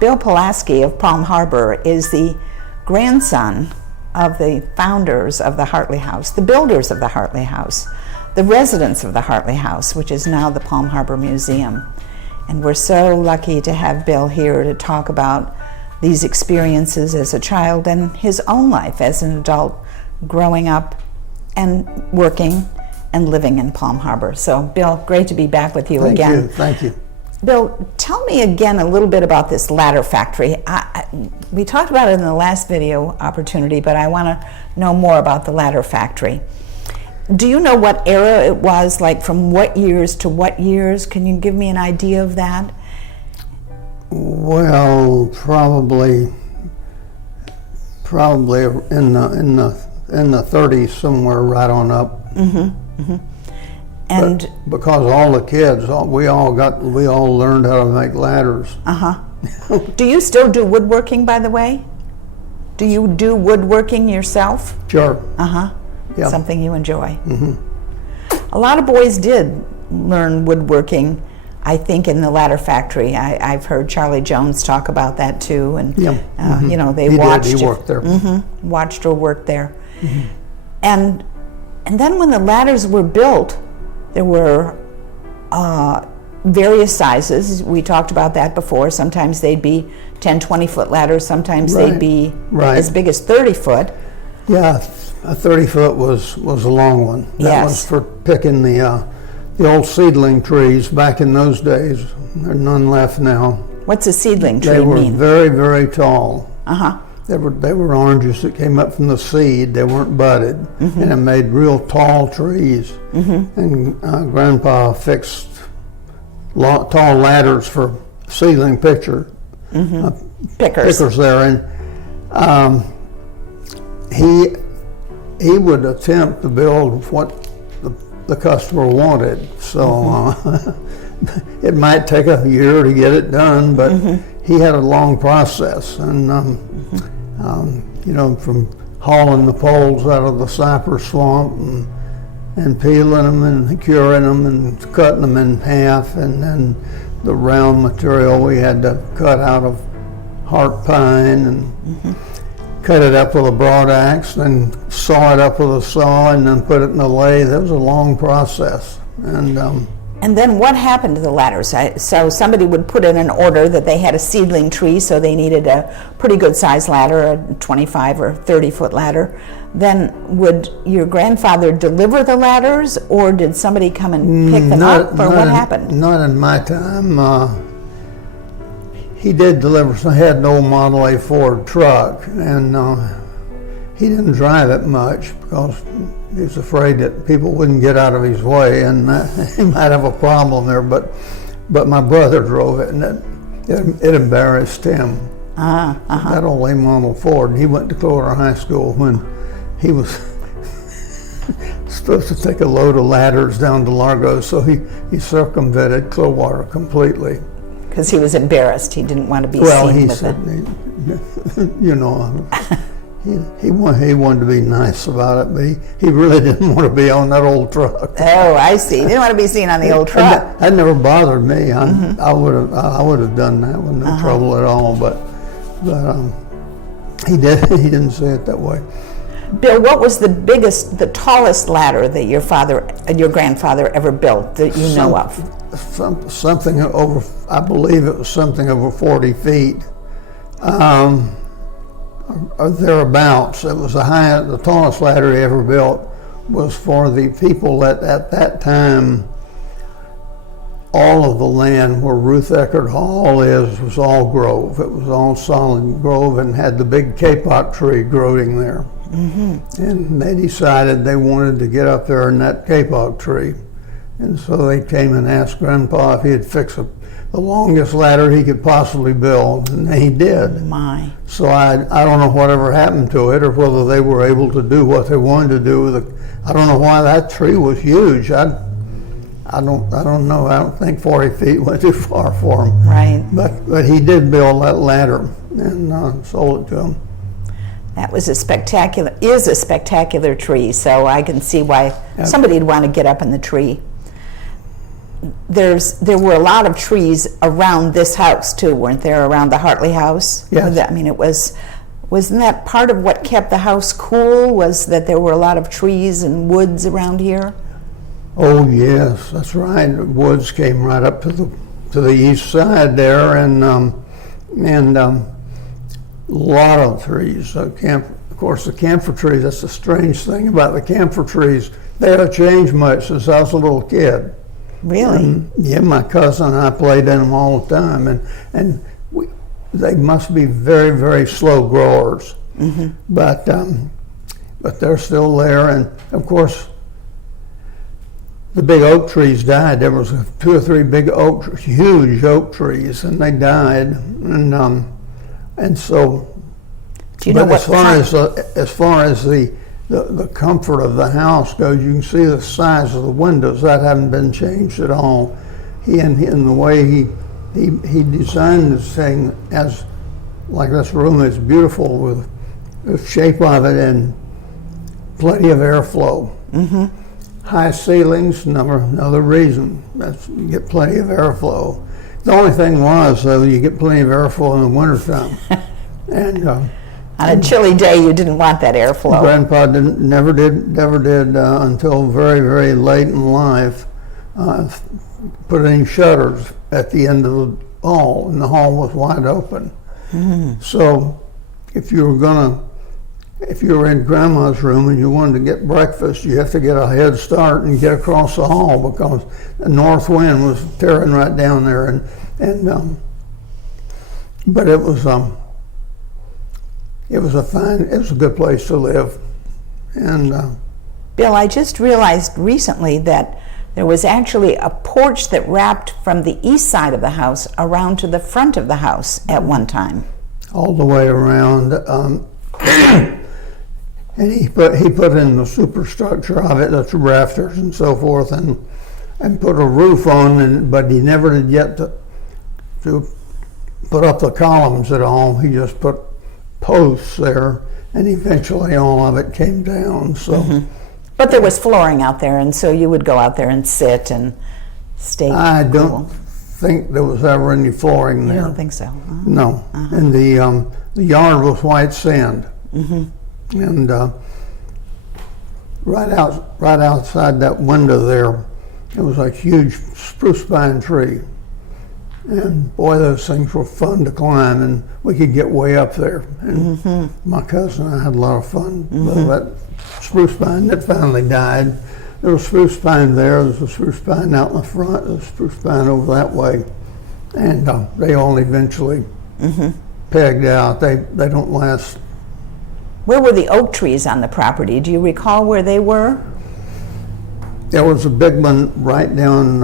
Bill Polaski of Palm Harbor is the grandson of the founders of the Hartley House, the builders of the Hartley House, the residents of the Hartley House, which is now the Palm Harbor Museum. And we're so lucky to have Bill here to talk about these experiences as a child and his own life as an adult, growing up and working and living in Palm Harbor. So, Bill, great to be back with you again. Thank you. Bill, tell me again a little bit about this ladder factory. We talked about it in the last video opportunity, but I want to know more about the ladder factory. Do you know what era it was, like from what years to what years? Can you give me an idea of that? Well, probably in the 30s, somewhere right on up. Mm-hmm. Mm-hmm. And but because all the kids, we all learned how to make ladders. Do you still do woodworking, by the way? Do you do woodworking yourself? Sure. Yeah. Something you enjoy. Mm-hmm. A lot of boys did learn woodworking, I think, in the ladder factory. I've heard Charlie Jones talk about that too, and you know, they watched. He worked there. Watched or worked there, and then when the ladders were built, there were various sizes. We talked about that before. Sometimes they'd be 10, 20-foot ladders. Sometimes they'd be as big as 30 foot. Yeah, a 30-foot was a long one. That was for picking the old seedling trees back in those days. There are none left now. What's a seedling tree mean? They were very, very tall. Uh-huh. They were oranges that came up from the seed. They weren't budded, and it made real tall trees. And Grandpa fixed tall ladders for seedling pickers there, and he would attempt to build what the customer wanted. So it might take a year to get it done, but he had a long process, and you know, from hauling the poles out of the cypress swamp and peeling them and curing them and cutting them in half, and then the round material we had to cut out of heart pine and cut it up with a broad axe, then saw it up with a saw, and then put it in the lathe. That was a long process. And then what happened to the ladders? So somebody would put in an order that they had a seedling tree, so they needed a pretty good size ladder, a 25 or 30 foot ladder. Then would your grandfather deliver the ladders, or did somebody come and pick them up, or what happened? Not in my time. He did deliver some. He had an old Model A Ford truck, and he didn't drive it much because he was afraid that people wouldn't get out of his way, and he might have a problem there. But my brother drove it, and it embarrassed him. That old A Model Ford. He went to Clearwater High School when he was supposed to take a load of ladders down to Largo, so he circumvented Clearwater completely. Because he was embarrassed. He didn't want to be seen with it. You know, he wanted to be nice about it, but he really didn't want to be on that old truck. Oh, I see. He didn't want to be seen on the old truck. That never bothered me. I would have done that with no trouble at all. But he didn't say it that way. Bill, what was the tallest ladder that your grandfather ever built that you know of? Something over, I believe it was something over 40 feet, or thereabouts. It was the tallest ladder he ever built was for the people at that time. All of the land where Ruth Eckerd Hall was all grove. It was all solid grove and had the big kapok tree growing there. And they decided they wanted to get up there in that kapok tree. And so they came and asked Grandpa if he'd fix the longest ladder he could possibly build, and he did. My. So I don't know whatever happened to it, or whether they were able to do what they wanted to do with it. I don't know why that tree was huge. I don't know. I don't think 40 feet went too far for him. Right. But he did build that ladder and sold it to him. That was a spectacular tree, so I can see why somebody'd want to get up in the tree. there were a lot of trees around this house too, weren't there? Around the Hartley house. Yes. I mean, wasn't that part of what kept the house cool? Was that there were a lot of trees and woods around here? Oh yes, that's right. The woods came right up to the east side there, and a lot of trees. Of course, the camphor trees. That's the strange thing about the camphor trees. They haven't changed much since I was a little kid. Really? Yeah, my cousin and I played in them all the time, and they must be very, very slow growers. Mm-hmm. But they're still there, and of course, the big oak trees died. There was 2 or 3 big huge oak trees, and they died. And so, do you know what? As far as the comfort of the house goes, you can see the size of the windows. That haven't been changed at all. In the way he designed this thing, as like this room is beautiful with the shape of it and plenty of airflow. Mm-hmm. High ceilings, another reason. You get plenty of airflow. The only thing was, though, you get plenty of airflow in the wintertime. And on a chilly day, you didn't want that airflow. Grandpa never did until very, very late in life put any shutters at the end of the hall, and the hall was wide open. Mm-hmm. So if you were in Grandma's room and you wanted to get breakfast, you have to get a head start and get across the hall, because the north wind was tearing right down there, but it was a good place to live. And Bill, I just realized recently that there was actually a porch that wrapped from the east side of the house around to the front of the house at one time. All the way around. And he put in the superstructure of it, that's rafters and so forth, and put a roof on, but he never did get to put up the columns at all. He just put posts there, and eventually all of it came down. So, mm-hmm. But there was flooring out there, and so you would go out there and sit and stay cool. I don't think there was ever any flooring there. You don't think so? Uh-huh. No. Uh-huh. And the yard was white sand. Mm-hmm. And right outside that window there was a huge spruce pine tree. And boy, those things were fun to climb, and we could get way up there. And mm-hmm. my cousin and I had a lot of fun. Mm-hmm. That spruce pine that finally died. There was spruce pine there was a spruce pine out in the front, there was spruce pine over that way. And they all eventually mm-hmm. pegged out. They don't last. Where were the oak trees on the property? Do you recall where they were? There was a big one right down,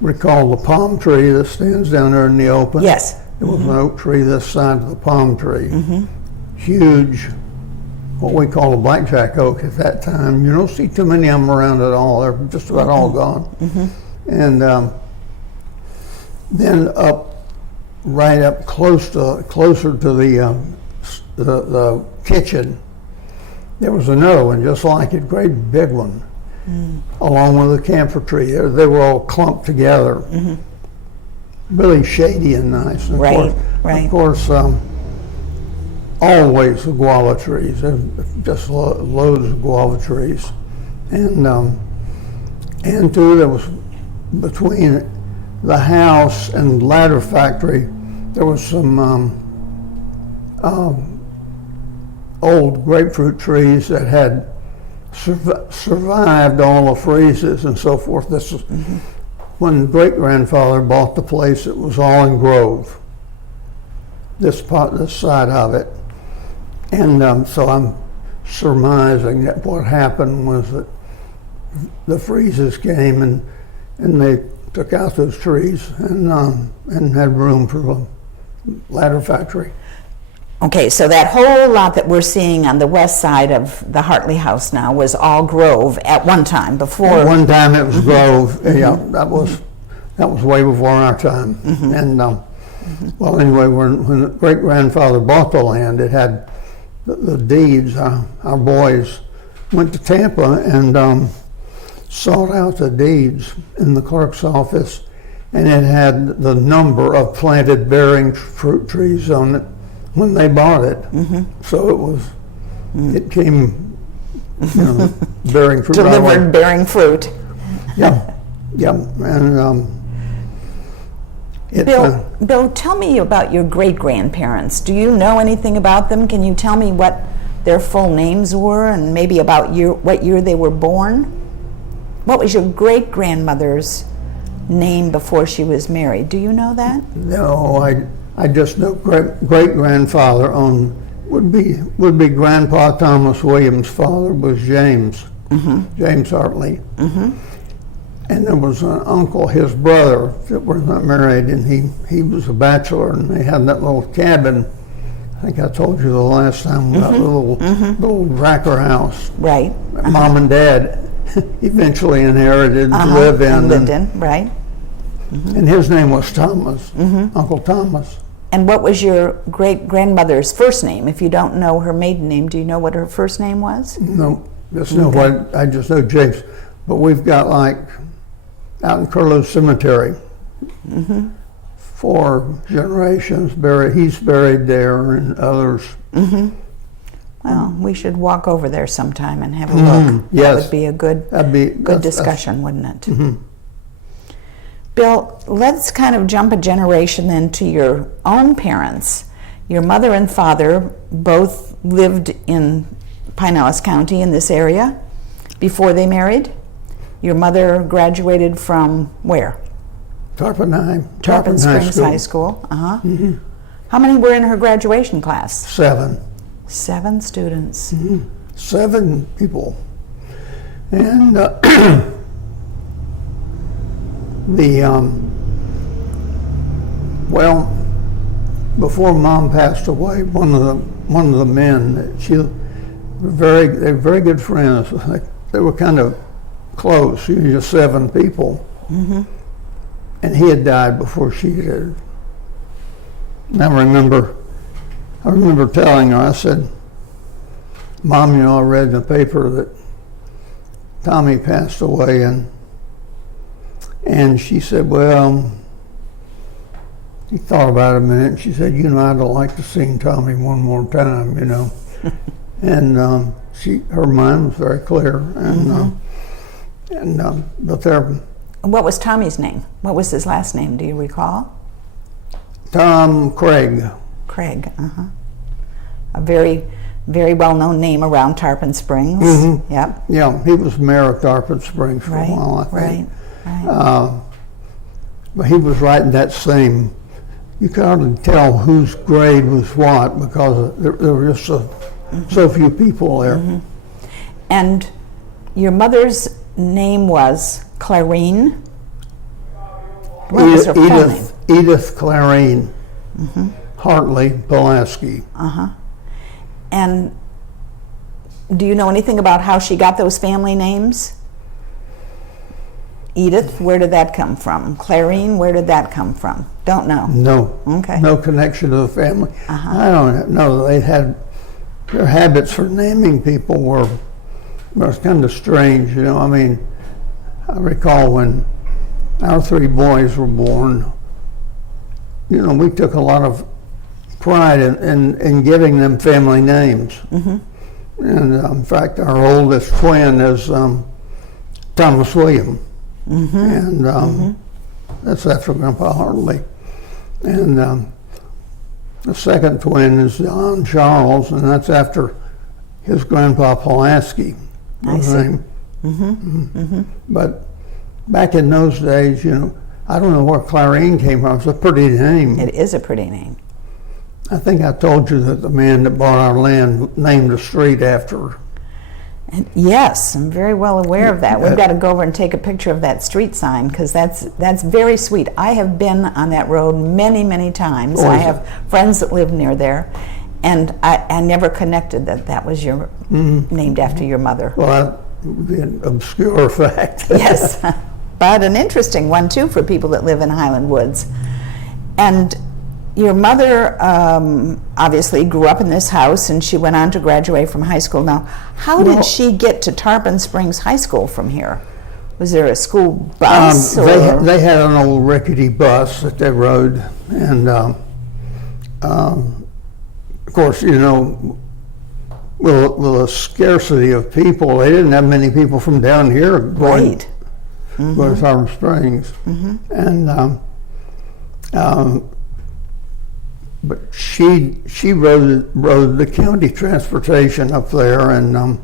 recall the palm tree that stands down there in the open? Yes. There was an oak tree this side of the palm tree. Mm-hmm. Huge, what we call a blackjack oak at that time. You don't see too many of them around at all. They're just about all gone. Mm-hmm. And then right up closer to the kitchen, there was another one just like it, great big one, along with the camphor tree. They were all clumped together, mm-hmm. really shady and nice. And of course, always the guava trees, just loads of guava trees, and too, there was between the house and ladder factory, there was some old grapefruit trees that had survived all the freezes and so forth. This is mm-hmm. when great-grandfather bought the place. It was all in grove, this side of it, and so I'm surmising that what happened was that the freezes came and they took out those trees and had room for the ladder factory. Okay, so that whole lot that we're seeing on the west side of the Hartley house now was all grove at one time before. At one time it was mm-hmm. grove. Mm-hmm. Yeah, that was way before our time. Mm-hmm. And mm-hmm. well, anyway, when great-grandfather bought the land, it had the deeds. Our boys went to Tampa and sought out the deeds in the clerk's office, and it had the number of planted bearing fruit trees on it when they bought it. So it came, bearing fruit. Delivered bearing fruit. Yeah, and Bill, tell me about your great-grandparents. Do you know anything about them? Can you tell me what their full names were, and maybe about what year they were born? What was your great-grandmother's name before she was married? Do you know that? No, I just know great-grandfather would be Grandpa Thomas Williams' father was James, James Hartley. And there was an uncle, his brother, that was not married, and he was a bachelor, and they had that little cabin. I think I told you the last time about the little Racker house. Right. Mom and Dad eventually inherited to live in. And lived in, right. And his name was Thomas, Uncle Thomas. And what was your great-grandmother's first name? If you don't know her maiden name, do you know what her first name was? No, I just know James. But we've got out in Curlew Cemetery, 4 generations buried. He's buried there, and others. Well, we should walk over there sometime and have a look. Yes. That would be a good discussion, wouldn't it? Bill, let's kind of jump a generation then to your own parents. Your mother and father both lived in Pinellas County in this area before they married. Your mother graduated from where? Tarpon Springs High School. How many were in her graduation class? 7. 7 students. 7 people. And before Mom passed away, one of the men, they were very good friends. They were kind of close. You were just 7 people, and he had died before she did. And I remember telling her, I said, "Mom, I read in the paper that Tommy passed away," and she said, "Well," he thought about it a minute, and she said, "I'd like to sing Tommy one more time, and her mind was very clear, but they're. What was Tommy's name? What was his last name? Do you recall? Tom Craig. Craig. A very, very well-known name around Tarpon Springs. Yep. Yeah, he was mayor of Tarpon Springs for a while, I think. Right. But he was right in that same. You could hardly tell whose grade was what because there were just so few people there. And your mother's name was Clarine? What was her full name? Edith Clarine. Hartley, Polaski. And do you know anything about how she got those family names? Edith, where did that come from? Clarine, where did that come from? Don't know. No. Okay. No connection to the family. I don't know. They had their habits for naming people were kind of strange. I recall when our 3 boys were born. We took a lot of pride in giving them family names. And in fact, our oldest twin is Thomas William. And that's after Grandpa Hartley. And the second twin is John Charles, and that's after his grandpa Polaski. I see. But back in those days, I don't know where Clarine came from. It's a pretty name. It is a pretty name. I think I told you that the man that bought our land named a street after her. And yes, I'm very well aware of that. We've got to go over and take a picture of that street sign because that's very sweet. I have been on that road many, many times. I have friends that live near there, and I never connected that was named after your mother. Well, that would be an obscure fact. Yes, but an interesting one too for people that live in Highland Woods. And your mother obviously grew up in this house, and she went on to graduate from high school. Now, how did she get to Tarpon Springs High School from here? Was there a school bus? They had an old rickety bus that they rode, and of course, you know, with a scarcity of people, they didn't have many people from down here going to Silver Springs, and but she rode the county transportation up there, and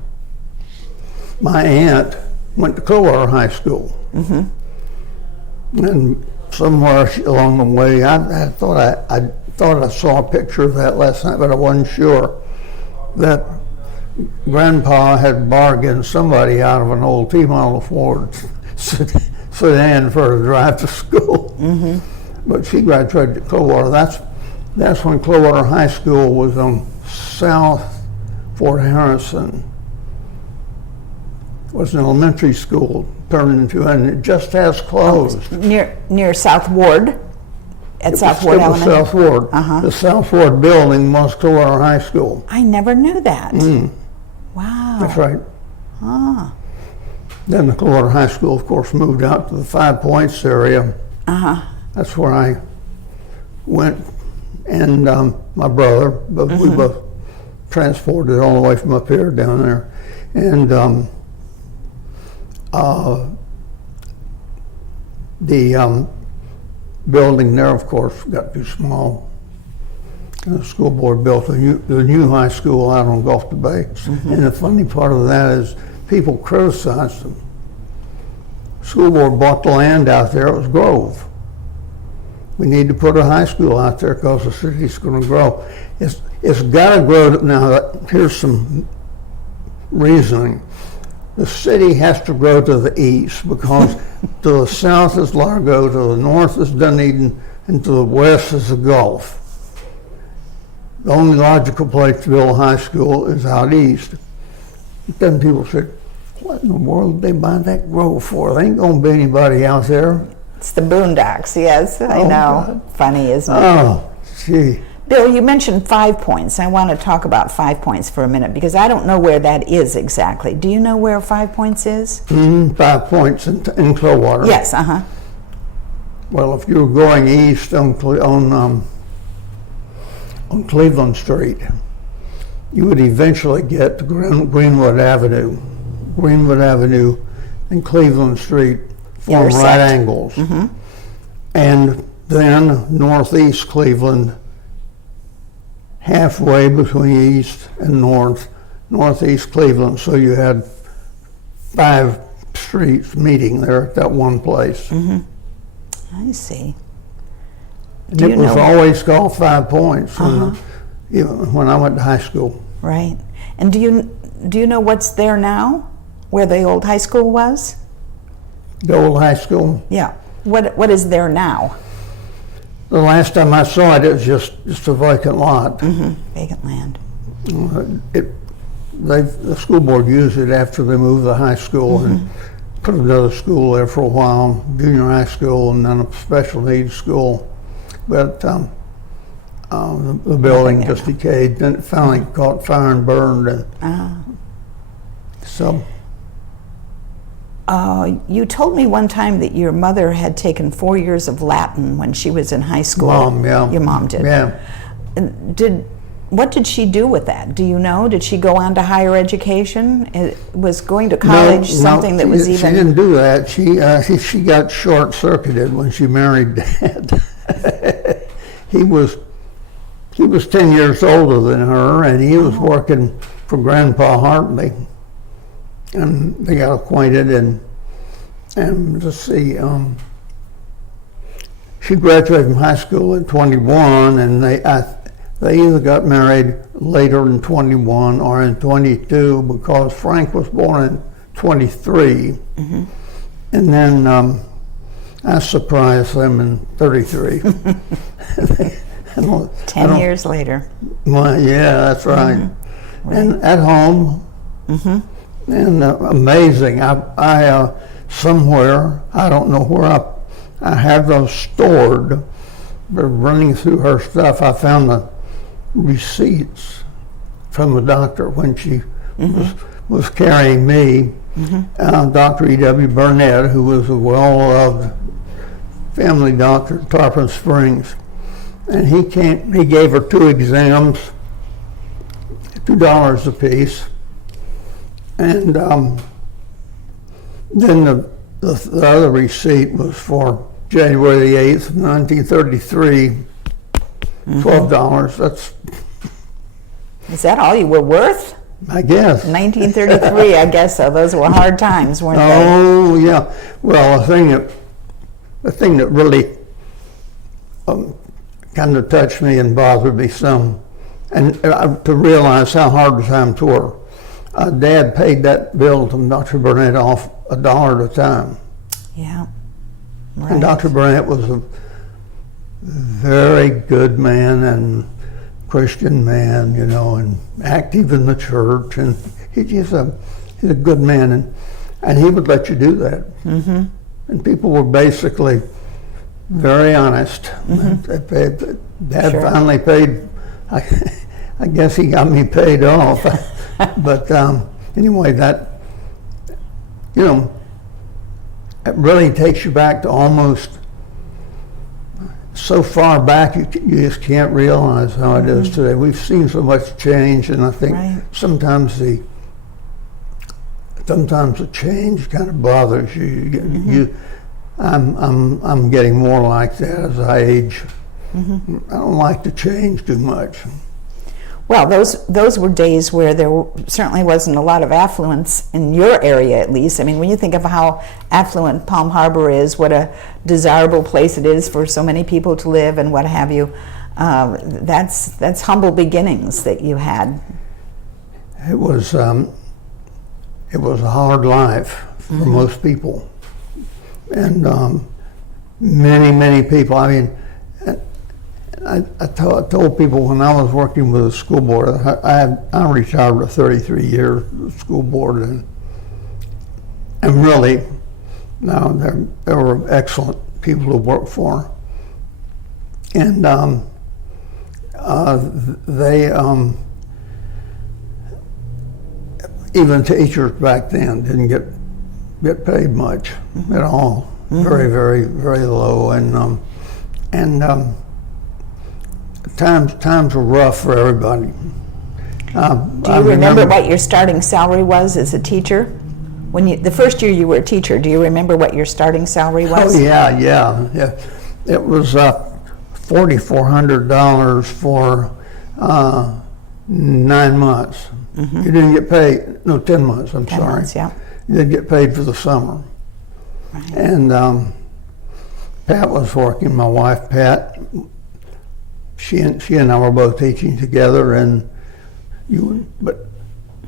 my aunt went to Clearwater High School, and somewhere along the way, I thought I saw a picture of that last night, but I wasn't sure that Grandpa had bargained somebody out of an old T-model Ford sedan for a drive to school. But she graduated at Clearwater. That's when Clearwater High School was on South Fort Harrison. It was an elementary school turned into, and it just has closed. Near South Ward? At South Ward Elementary? South Ward. The South Ward building was Clearwater High School. I never knew that. Wow. That's right. Then the Clearwater High School, of course, moved out to the 5 Points area. That's where I went, and my brother, but we both transported all the way from up here down there. And the building there, of course, got too small. And the school board built the new high school out on Gulf to Bay. And the funny part of that is people criticized them. School board bought the land out there, it was Grove. We need to put a high school out there because the city's going to grow. It's got to grow. Now, here's some reasoning. The city has to grow to the east because to the south is Largo, to the north is Dunedin, and to the west is the Gulf. The only logical place to build a high school is out east. But then people said, what in the world did they buy that Grove for? There ain't going to be anybody out there. It's the boondocks, yes, I know. God. Funny, isn't it? Oh, gee. Bill, you mentioned 5 Points. I want to talk about 5 Points for a minute because I don't know where that is exactly. Do you know where 5 Points is? 5 Points in Clearwater. Yes, Well, if you were going east on Cleveland Street, you would eventually get to Greenwood Avenue. Greenwood Avenue and Cleveland Street form right angles. And then northeast Cleveland, halfway between east and northeast Cleveland. So you had 5 streets meeting there at that one place. I see. It was always called 5 Points even when I went to high school. Right. And do you know what's there now? Where the old high school was? The old high school? Yeah. What is there now? The last time I saw it, it was just a vacant lot. Vacant land. The school board used it after they moved the high school and put another school there for a while, junior high school, and then a special needs school. But the building just decayed, then it finally caught fire and burned. So. You told me one time that your mother had taken 4 years of Latin when she was in high school. Mom, yeah. Your mom did? Yeah. What did she do with that? Do you know? Did she go on to higher education? Was going to college something that was even... She didn't do that. She got short-circuited when she married Dad. He was 10 years older than her, and he was working for Grandpa Hartley. And they got acquainted, and let's see, she graduated from high school at 21, and they either got married later in 21 or in 22 because Frank was born in 23, and then I surprised them in 33. 10 years later. Well, yeah, that's right. And at home. And amazing. I somewhere, I don't know where I have those stored, but running through her stuff, I found the receipts from the doctor when she was carrying me Dr. E.W. Burnett, who was a well-loved family doctor at Tarpon Springs. And he gave her 2 exams, $2 a piece. And then the other receipt was for January the 8th, 1933, $12. Is that all you were worth? I guess. 1933, I guess so. Those were hard times, weren't they? Oh, yeah. Well, the thing that really kind of touched me and bothered me some, and to realize how hard the times were. Dad paid that bill to Dr. Burnett off $1 at a time. Yeah. Right. And Dr. Burnett was a very good man and Christian man, you know, and active in the church, and he's a good man, and he would let you do that. And people were basically very honest. Dad finally paid. I guess he got me paid off. But anyway, that, you know, it really takes you back to almost so far back you just can't realize how it is today. We've seen so much change, and I think sometimes the change kind of bothers you. I'm getting more like that as I age. I don't like to change too much. Well, those were days where there certainly wasn't a lot of affluence in your area, at least. I mean, when you think of how affluent Palm Harbor is, what a desirable place it is for so many people to live and what have you, that's humble beginnings that you had. It was a hard life for most people, and many people. I mean, I told people when I was working with the school board, I retired with 33 years of the school board, and really, no, they were excellent people to work for, and they even teachers back then didn't get paid much at all, very, very, very low, and times were rough for everybody. Do you remember what your starting salary was as a teacher? The first year you were a teacher, do you remember what your starting salary was? Oh yeah. It was $4,400 for 9 months. You didn't get paid. No, 10 months. 10 sorry. months, yeah. You didn't get paid for the summer. Right. And Pat was working. My wife, Pat. She and I were both teaching together, but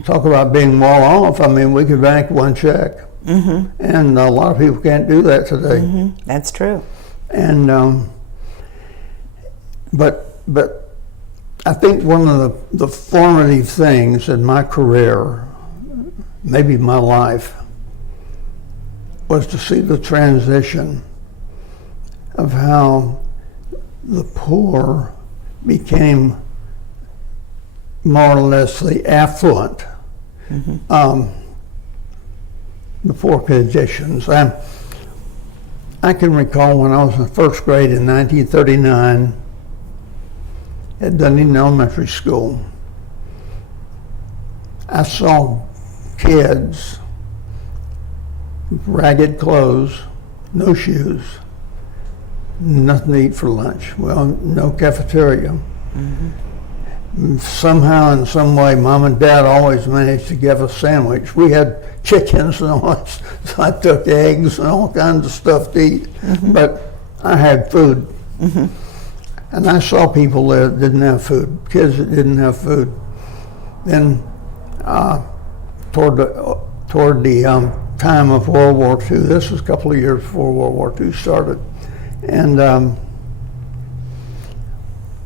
talk about being well off. I mean, we could bank one check, and a lot of people can't do that today. That's true. And but I think one of the formative things in my career, maybe my life, was to see the transition of how the poor became more or less the affluent, the poor conditions. I can recall when I was in first grade in 1939 at Dunedin Elementary School, I saw kids with ragged clothes, no shoes, nothing to eat for lunch. Well, no cafeteria. Somehow, in some way, Mom and Dad always managed to give us a sandwich. We had chickens and all, so I took eggs and all kinds of stuff to eat. But I had food. And I saw people that didn't have food, kids that didn't have food. Then, toward the time of World War II, this was a couple of years before World War II started, and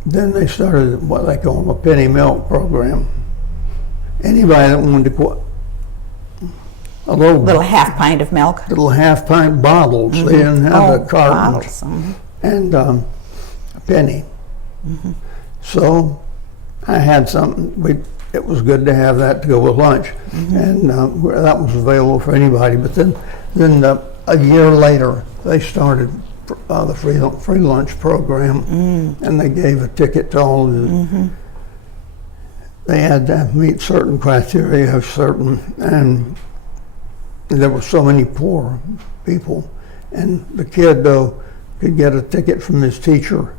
then they started what they call a penny milk program. Anybody that wanted to quit a little half pint of milk, little half pint bottles. They didn't have the cartons, and a penny. So I had something. it was good to have that to go with lunch, and that was available for anybody. But then a year later, they started the free lunch program, and they gave a ticket to all of the. They had to meet certain criteria, and there were so many poor people, and the kid though could get a ticket from his teacher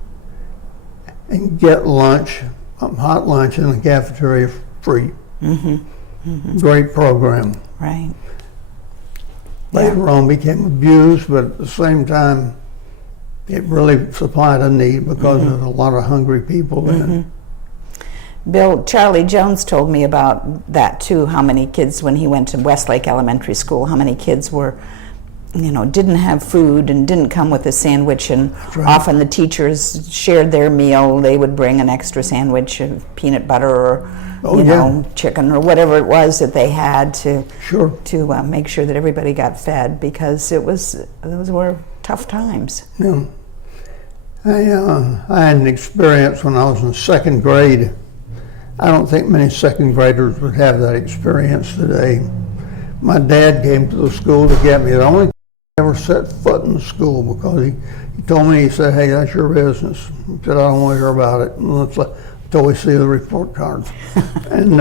and get lunch, hot lunch in the cafeteria free. Great program. Right. Later on became abused, but at the same time, it really supplied a need because there's a lot of hungry people then. Bill, Charlie Jones told me about that too, how many kids, when he went to Westlake Elementary School, how many kids were, didn't have food and didn't come with a sandwich, and often the teachers shared their meal. They would bring an extra sandwich of peanut butter or chicken or whatever it was that they had to make sure that everybody got fed, because those were tough times. Yeah. I had an experience when I was in second grade. I don't think many second graders would have that experience today. My dad came to the school to get me. The only time I ever set foot in the school, because he told me, he said, "Hey, that's your business." He said, "I don't want to hear about it until we see the report cards." And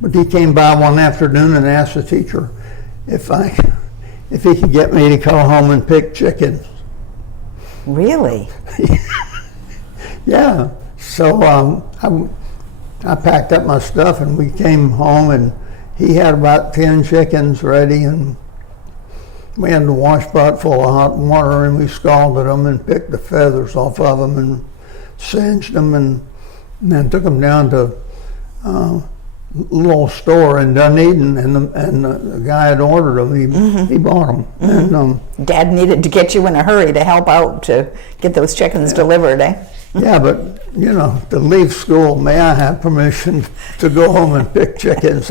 but he came by one afternoon and asked the teacher if he could get me to come home and pick chickens. Really? Yeah. So I packed up my stuff and we came home, and he had about 10 chickens ready, and we had a washpot full of hot water, and we scalded them and picked the feathers off of them and singed them, and then took them down to a little store in Dunedin, and the guy had ordered them. He bought them. And, Dad needed to get you in a hurry to help out to get those chickens delivered, eh? Yeah, but to leave school, may I have permission to go home and pick chickens?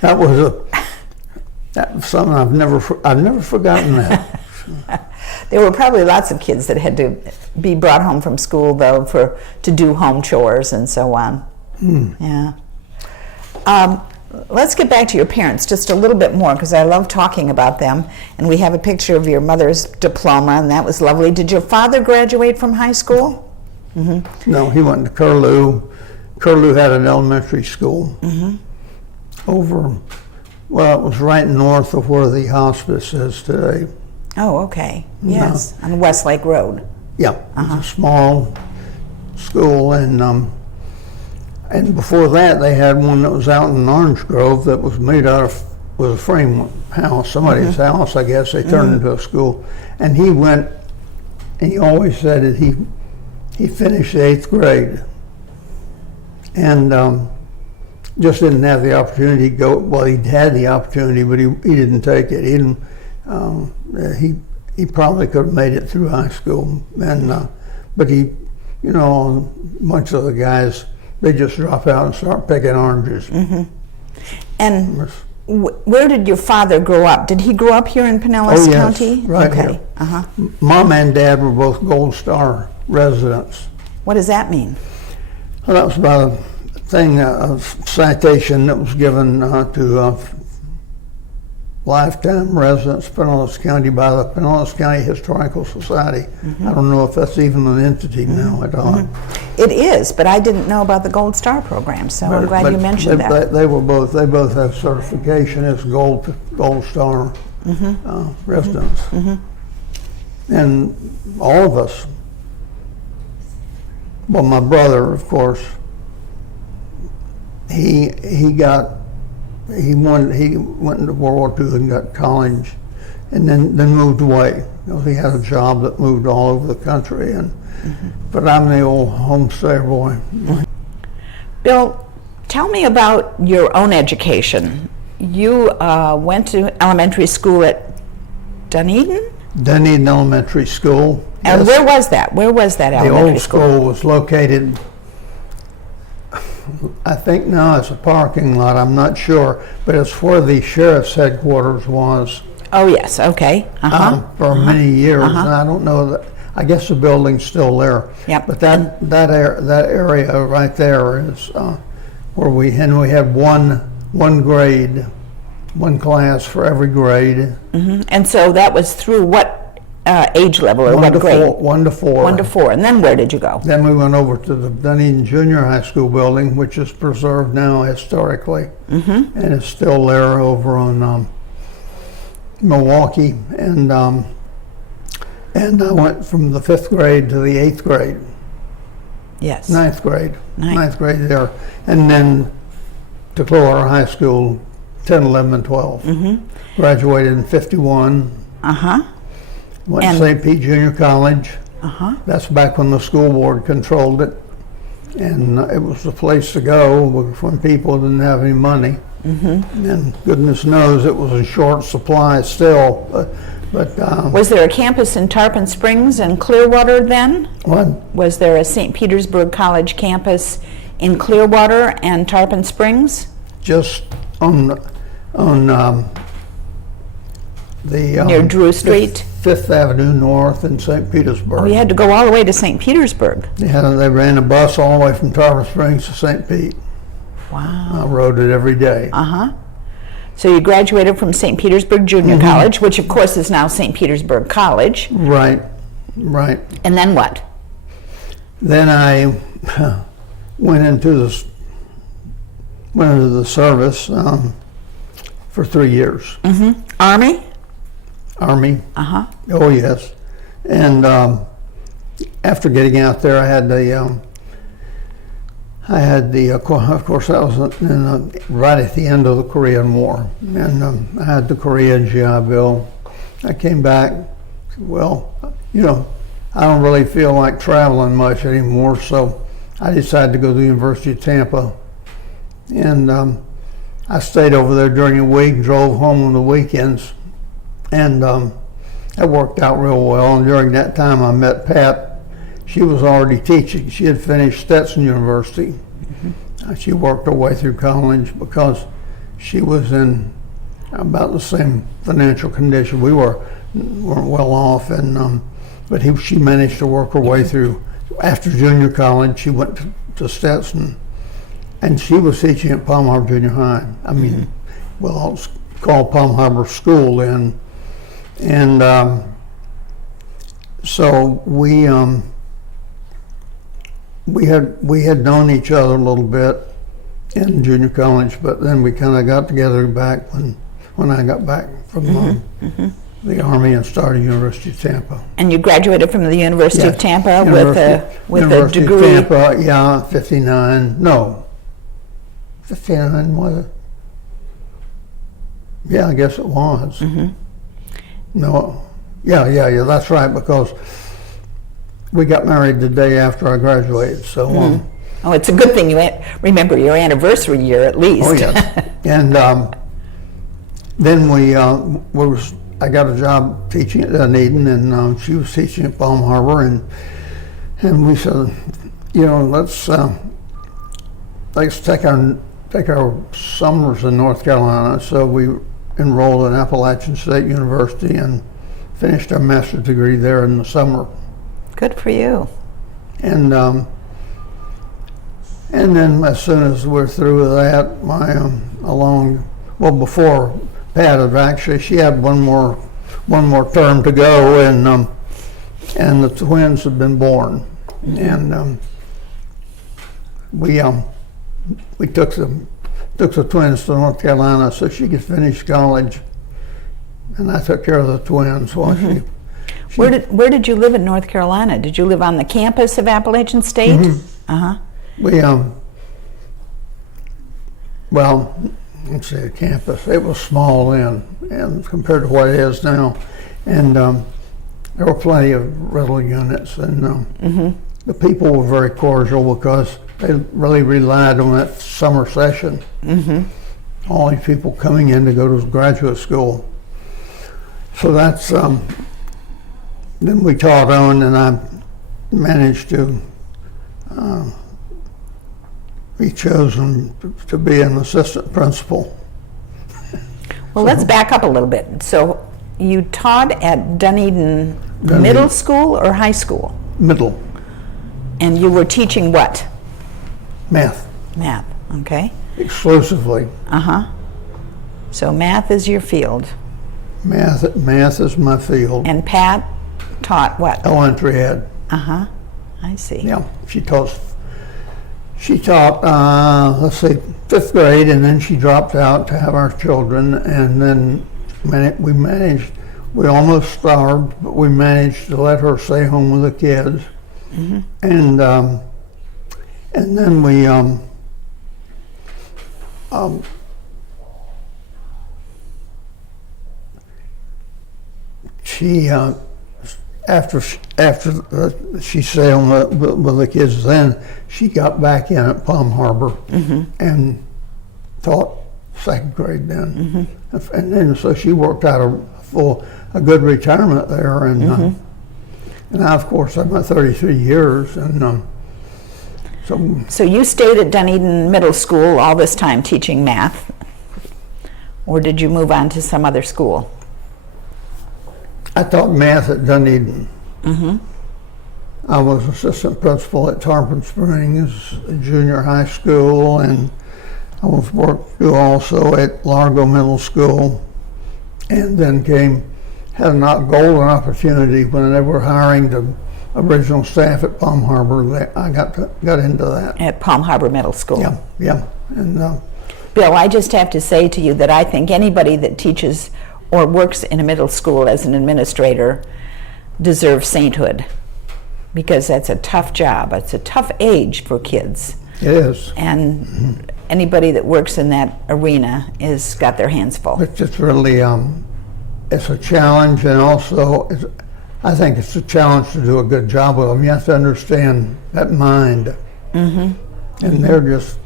That was something I've never forgotten that. There were probably lots of kids that had to be brought home from school though to do home chores and so on. Yeah. Let's get back to your parents just a little bit more, because I love talking about them. And we have a picture of your mother's diploma, and that was lovely. Did your father graduate from high school? No, he went to Curlew. Curlew had an elementary school it was right north of where the hospice is today. Oh, okay. Yes, on Westlake Road. Yeah, it was a small school, and before that, they had one that was out in Orange Grove that was made out of, was a frame house, somebody's house, I guess. They turned into a school. And he went, and he always said that he finished the 8th grade. And just didn't have the opportunity to go. Well, he had the opportunity, but he didn't take it. He didn't. He probably could have made it through high school. And but much of the guys, they just drop out and start picking oranges. And where did your father grow up? Did he grow up here in Pinellas County? Right here. Mom and Dad were both Gold Star residents. What does that mean? Well, that was about a citation that was given to lifetime residents of Pinellas County by the Pinellas County Historical Society. I don't know if that's even an entity now at all. It is, but I didn't know about the Gold Star program, so I'm glad you mentioned that. They both have certification as Gold Star residents. And all of us, well, my brother, of course, he went into World War II and got college, and then moved away. He had a job that moved all over the country, but I'm the old homesteader boy. Bill, tell me about your own education. You went to elementary school at Dunedin? Dunedin Elementary School. And yes. Where was that? Where was that elementary school? The old school was located, I think now it's a parking lot, I'm not sure, but it's where the sheriff's headquarters was. Oh yes, okay. For many years, and I don't know that. I guess the building's still there. Yep. But that area right there is where we had one grade, one class for every grade. And so that was through what age level or what grade? 1 to 4. 1 to 4. And then where did you go? Then we went over to the Dunedin Junior High School building, which is preserved now historically, and is still there over on Milwaukee. And I went from the 5th grade to the 8th grade. Yes. 9th grade. Ninth. 9th grade there. And then to Clearwater High School, 10, 11, and 12. Graduated in 51. Went to St. Pete Junior College. That's back when the school board controlled it. And it was the place to go when people didn't have any money. And goodness knows it was in short supply still. But was there a campus in Tarpon Springs and Clearwater then? What? Was there a St. Petersburg College campus in Clearwater and Tarpon Springs? Just on the Near Drew Street? 5th Avenue North in St. Petersburg. Oh, you had to go all the way to St. Petersburg. Yeah, they ran a bus all the way from Tarpon Springs to St. Pete. Wow. I rode it every day. So you graduated from St. Petersburg Junior College, which of course is now St. Petersburg College. Right. And then what? Then I went into the service for 3 years. Army? Army. Oh yes. And after getting out there, I had the of course that was right at the end of the Korean War, and I had the Korean GI Bill. I came back. Well, I don't really feel like traveling much anymore, so I decided to go to the University of Tampa, and I stayed over there during the week, drove home on the weekends, and that worked out real well. And during that time, I met Pat. She was already teaching. She had finished Stetson University. She worked her way through college because she was in about the same financial condition. We weren't well off, and but she managed to work her way through. After junior college, she went to Stetson, and she was teaching at Palm Harbor Junior High. I mean, well, it was called Palm Harbor School then, and so we had known each other a little bit in junior college, but then we kind of got together back when I got back from the Army and started University of Tampa. And you graduated from the University of Tampa with a University degree? Of Tampa, yeah, 59. No, 59 was it? Yeah, I guess it was. No, yeah, that's right, because we got married the day after I graduated, so. Oh, it's a good thing you remember your anniversary year at least. Oh, yes. And then I got a job teaching at Dunedin, and she was teaching at Palm Harbor, and we said, let's take our summers in North Carolina. So we enrolled in Appalachian State University and finished our master's degree there in the summer. Good for you. And then as soon as we're through with that, before Pat had actually, she had one more term to go, and the twins had been born, and we took the twins to North Carolina so she could finish college, and I took care of the twins while she. Where did you live in North Carolina? Did you live on the campus of Appalachian State? We well, let's see, the campus. It was small then, and compared to what it is now, and there were plenty of rental units, and the people were very cordial because they really relied on that summer session. All these people coming in to go to graduate school. So that's then we taught on, and I managed to be chosen to be an assistant principal. Well, let's back up a little bit. So you taught at Dunedin Middle School or high school? Middle. And you were teaching what? Math. Math. Okay. exclusively. Uh-huh. So math is your field. Math is my field. And Pat taught what? Elementary ed. Uh-huh. I see. Yeah, she taught, let's see, 5th grade, and then she dropped out to have our children, and then we almost starved, but we managed to let her stay home with the kids. Mm-hmm. And then we, she, after she stayed on with the kids, then she got back in at Palm Harbor and taught 2nd grade then. And then so she worked out a good retirement there, and I, of course, I'm at 33 years, and So you stayed at Dunedin Middle School all this time teaching math, or did you move on to some other school? I taught math at Dunedin. I was assistant principal at Tarpon Springs Junior High School, and I was worked also at Largo Middle School, and then had a golden opportunity when they were hiring the original staff at Palm Harbor. I got into that. At Palm Harbor Middle School. Yeah. And Bill, I just have to say to you that I think anybody that teaches or works in a middle school as an administrator deserves sainthood, because that's a tough job. It's a tough age for kids. it is. And anybody that works in that arena is got their hands full. It's just really, it's a challenge, and also I think it's a challenge to do a good job with them. You have to understand that mind. And they're just,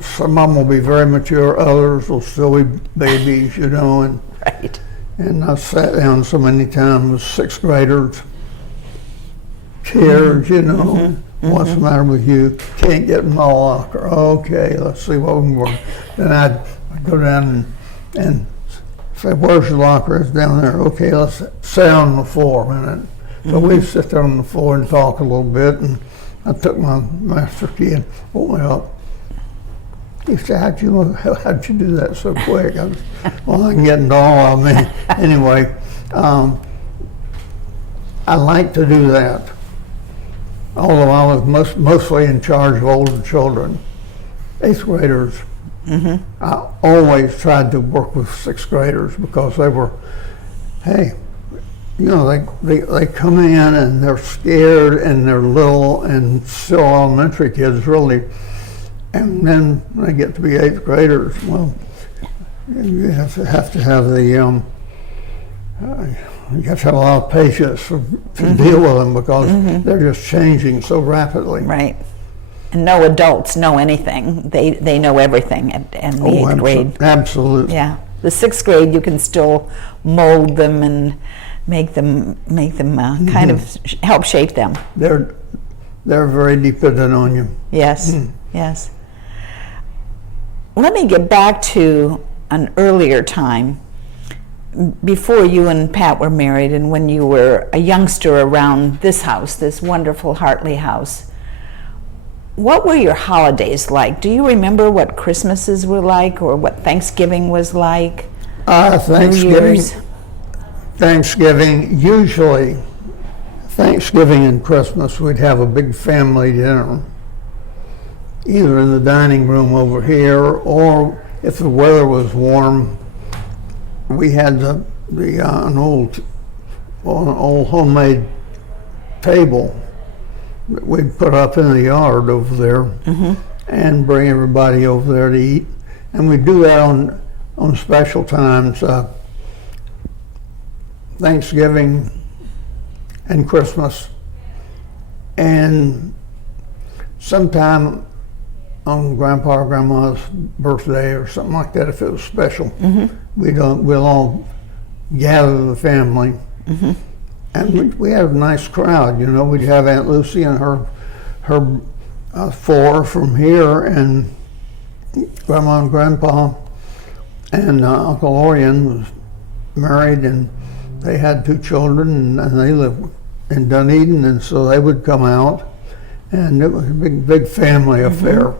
some of them will be very mature, others will still be babies, and Right. and I've sat down so many times with 6th graders, tears, what's the matter with you? Can't get in my locker. Okay, let's see what we can work. Then I'd go down and say, where's your locker? It's down there. Okay, let's sit on the floor a minute. So we'd sit there on the floor and talk a little bit, and I took my master key and opened it up. He said, how'd you do that so quick? I can get into all of me. Anyway, I like to do that. Although I was mostly in charge of older children, 8th graders. I always tried to work with 6th graders because they were, they come in and they're scared and they're little and still elementary kids really. And then when they get to be 8th graders, well, you have to have the, you have to have a lot of patience to deal with them because they're just changing so rapidly. Right. And no adults know anything. They know everything in the 8th grade. Absolutely. Yeah. The 6th grade, you can still mold them and make them kind of help shape them. They're very dependent on you. Yes. Yes. Let me get back to an earlier time before you and Pat were married and when you were a youngster around this house, this wonderful Hartley house. What were your holidays like? Do you remember what Christmases were like or what Thanksgiving was like? Thanksgiving, usually Thanksgiving and Christmas, we'd have a big family dinner, either in the dining room over here, or if the weather was warm, we had an old homemade table that we'd put up in the yard over there and bring everybody over there to eat. And we do that on special times, Thanksgiving and Christmas, and sometime on Grandpa or Grandma's birthday or something like that, if it was special. We'll all gather the family, and we had a nice crowd. We'd have Aunt Lucy and her 4 from here, and Grandma and Grandpa, and Uncle Orion was married, and they had 2 children, and they lived in Dunedin, and so they would come out, and it was a big family affair.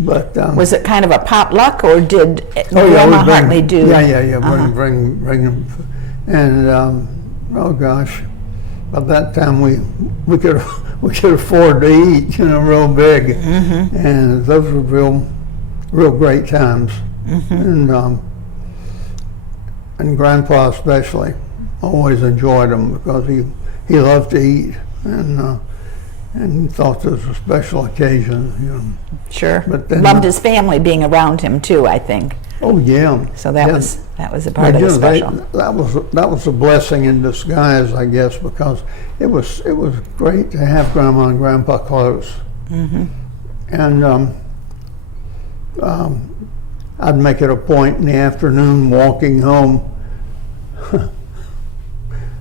But Was it kind of a potluck, or did oh, Grandma we Hartley do? Yeah. Bring them, and oh gosh, by that time we could afford to eat, real big, and those were real great times, and Grandpa especially always enjoyed them because he loved to eat, and thought this was a special occasion, Sure. But then, loved his family being around him too, I think. Oh yeah. So that was a part of the special. That was a blessing in disguise, I guess, because it was great to have Grandma and Grandpa close, and I'd make it a point in the afternoon walking home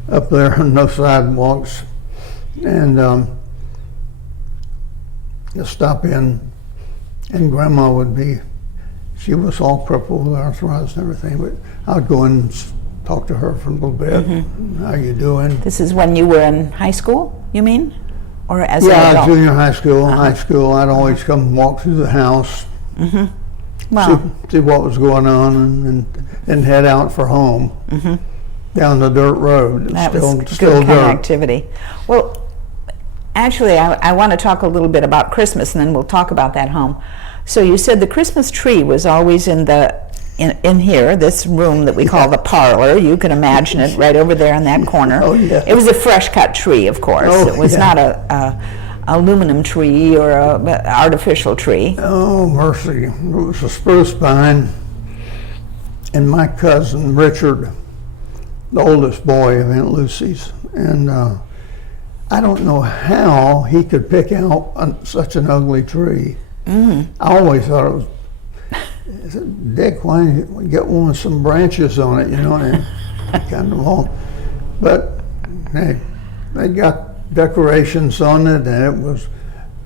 up there on no sidewalks, and stop in, and Grandma would be. She was all crippled with arthritis and everything, but I'd go in and talk to her for a little bit. How you doing? This is when you were in high school, you mean? Or as an adult? Junior high school, high school. I'd always come walk through the house, Well, see what was going on, and head out for home down the dirt road. that still was still good kind of dirt. activity. Well, actually, I want to talk a little bit about Christmas, and then we'll talk about that home. So you said the Christmas tree was always in here, this room that we call the parlor. You can imagine it right over there in that corner. Oh, yeah. It was a fresh cut tree, of course. Oh, it was yeah. not a aluminum tree or a artificial tree. Oh, mercy. It was a spruce pine, and my cousin Richard, the oldest boy of Aunt Lucy's, and I don't know how he could pick out such an ugly tree. I always thought it was, I said, Dick, why don't you get one with some branches on it, and kind of long. But they got decorations on it, and it was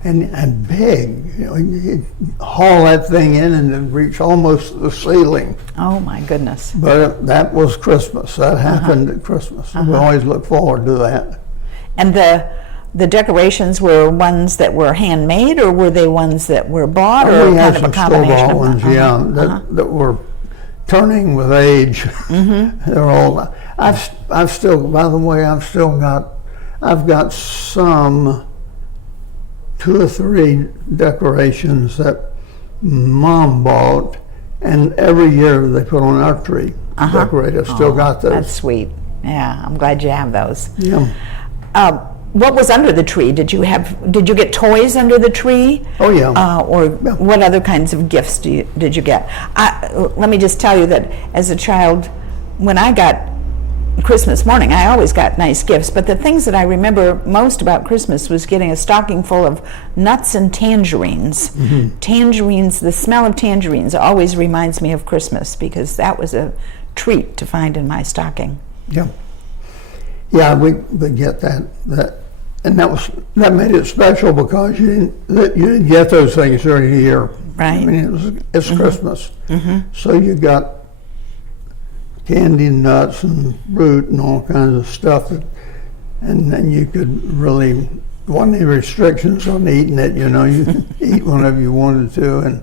and big. You'd haul that thing in and it'd reach almost the ceiling. Oh my goodness. But that was Christmas. That happened at Christmas. We always look forward to that. And the decorations were ones that were handmade, or were they ones that were bought, or We kind had of a some combination? store-bought ones, that were turning with age. They're old. I've still, by the way, I've got some 2 or 3 decorations that Mom bought, and every year they put on our tree. Decorate. I've still got those. That's sweet. Yeah, I'm glad you have those. Yeah. What was under the tree? Did you get toys under the tree? Oh yeah. What other kinds of gifts did you get? Let me just tell you that as a child, when I got Christmas morning, I always got nice gifts, but the things that I remember most about Christmas was getting a stocking full of nuts and tangerines. Tangerines, the smell of tangerines always reminds me of Christmas, because that was a treat to find in my stocking. Yeah. Yeah, we get that, and that made it special, because you didn't get those things during the year. Right. I mean, it's Christmas, so you got candy and nuts and fruit and all kinds of stuff, and then you could really, wasn't any restrictions on eating it. You could eat whenever you wanted to,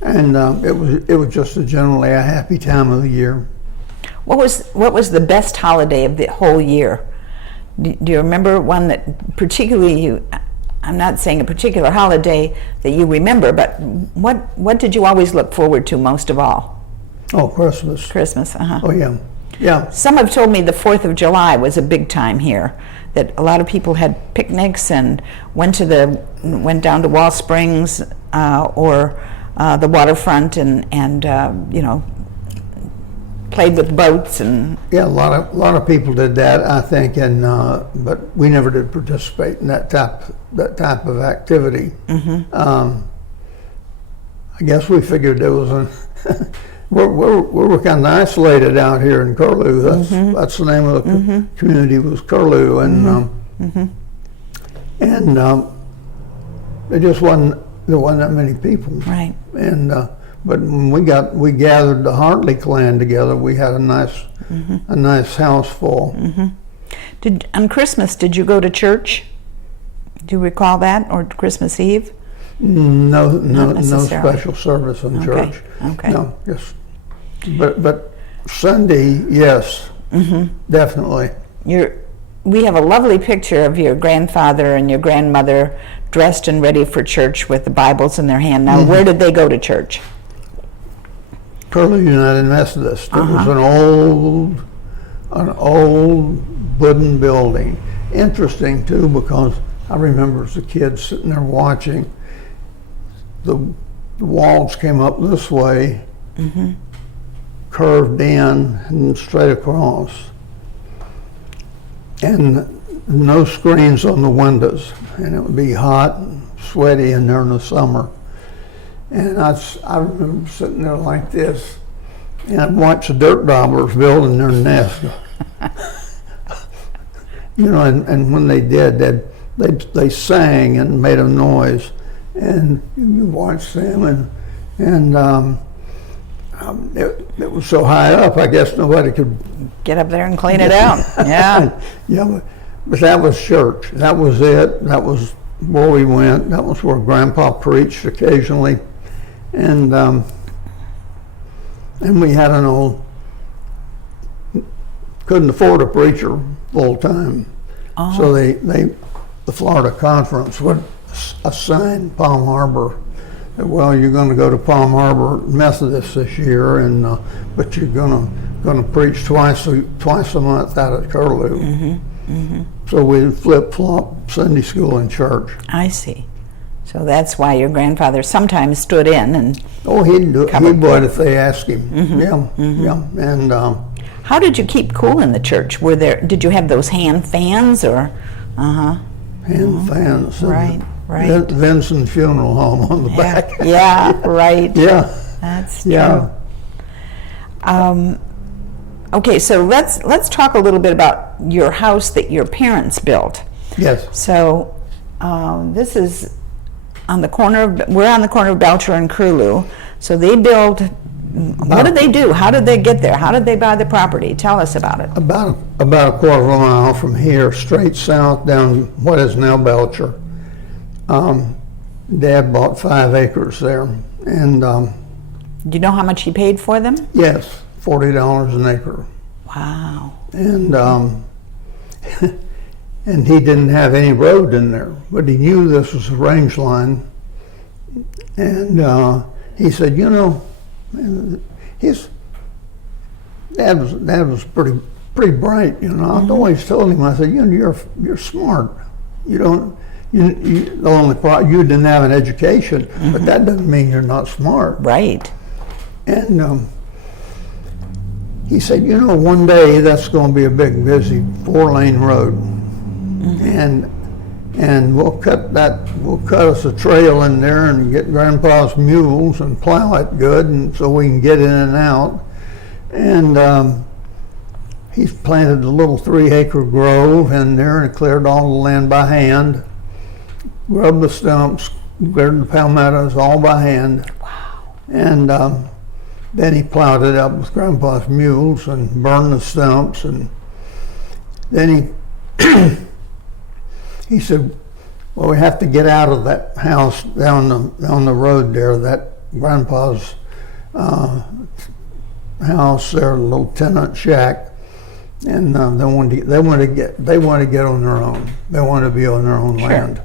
and it was just generally a happy time of the year. What was the best holiday of the whole year? Do you remember one that particularly I'm not saying a particular holiday that you remember, but what did you always look forward to most of all? Oh, Christmas. Christmas, Oh yeah, yeah. Some have told me the 4th of July was a big time here, that a lot of people had picnics and went down to Wall Springs or the waterfront and played with boats and. Yeah, a lot of people did that, I think, and but we never did participate in that type of activity. I guess we figured there was we were kind of isolated out here in Curlew. That's the name of the community, was Curlew, and there just wasn't that many people. Right. And but when we gathered the Hartley clan together, we had a nice house full. On Christmas, did you go to church? Do you recall that, or Christmas Eve? No, no necessarily. special service in Okay, church. okay. No, just, but Sunday, yes, definitely. We have a lovely picture of your grandfather and your grandmother dressed and ready for church with the Bibles in their hand. Now, where did they go to church? Curlew United Methodist. It was an old wooden building. Interesting too, because I remember as a kid sitting there watching. The walls came up this way, curved in and straight across, and no screens on the windows, and it would be hot and sweaty in there in the summer. And I remember sitting there like this, and I'd watch the dirt daubers building their nest. You know, and when they did, they sang and made a noise, and you watched them, and it was so high up, I guess nobody could Get up there and clean it out. Yeah. Yeah, but that was church. That was it. That was where we went. That was where Grandpa preached occasionally, and we had an old. Couldn't afford a preacher full time, so the Florida Conference would assign Palm Harbor. Well, you're going to go to Palm Harbor Methodist this year, and but you're going to preach twice a month out at Curlew. So we flip-flop Sunday school and church. I see. So that's why your grandfather sometimes stood in and. Oh, he'd would if they asked him. Yeah. And how did you keep cool in the church? Did you have those hand fans or? hand fans. Right. Vincent Funeral Home on the back. Yeah, right. Yeah. That's true. Yeah. Okay, so let's talk a little bit about your house that your parents built. Yes. So this is on the corner we're on the corner of Belcher and Curlew. So they built. What did they do? How did they get there? How did they buy the property? Tell us about it. About a quarter of a mile from here, straight south down what is now Belcher. Dad bought 5 acres there, and Do you know how much he paid for them? yes, $40 an acre. Wow. And and he didn't have any road in there, but he knew this was a range line, and he said, you know, his dad was pretty bright, you know. I always told him, I said, you know, you're smart. You don't. The only problem, you didn't have an education, but that doesn't mean you're not smart. Right. And he said, you know, one day that's going to be a big, busy 4-lane road, and we'll cut us a trail in there and get Grandpa's mules and plow it good, and so we can get in and out. And he's planted a little 3-acre grove in there and cleared all the land by hand. Grubbed the stumps, cleared the palmettos all by hand. Wow. And then he plowed it up with Grandpa's mules and burned the stumps. And then he said, well, we have to get out of that house down the road there, that Grandpa's house there, a little tenant shack. And they want to get on their own. They want to be on their own land.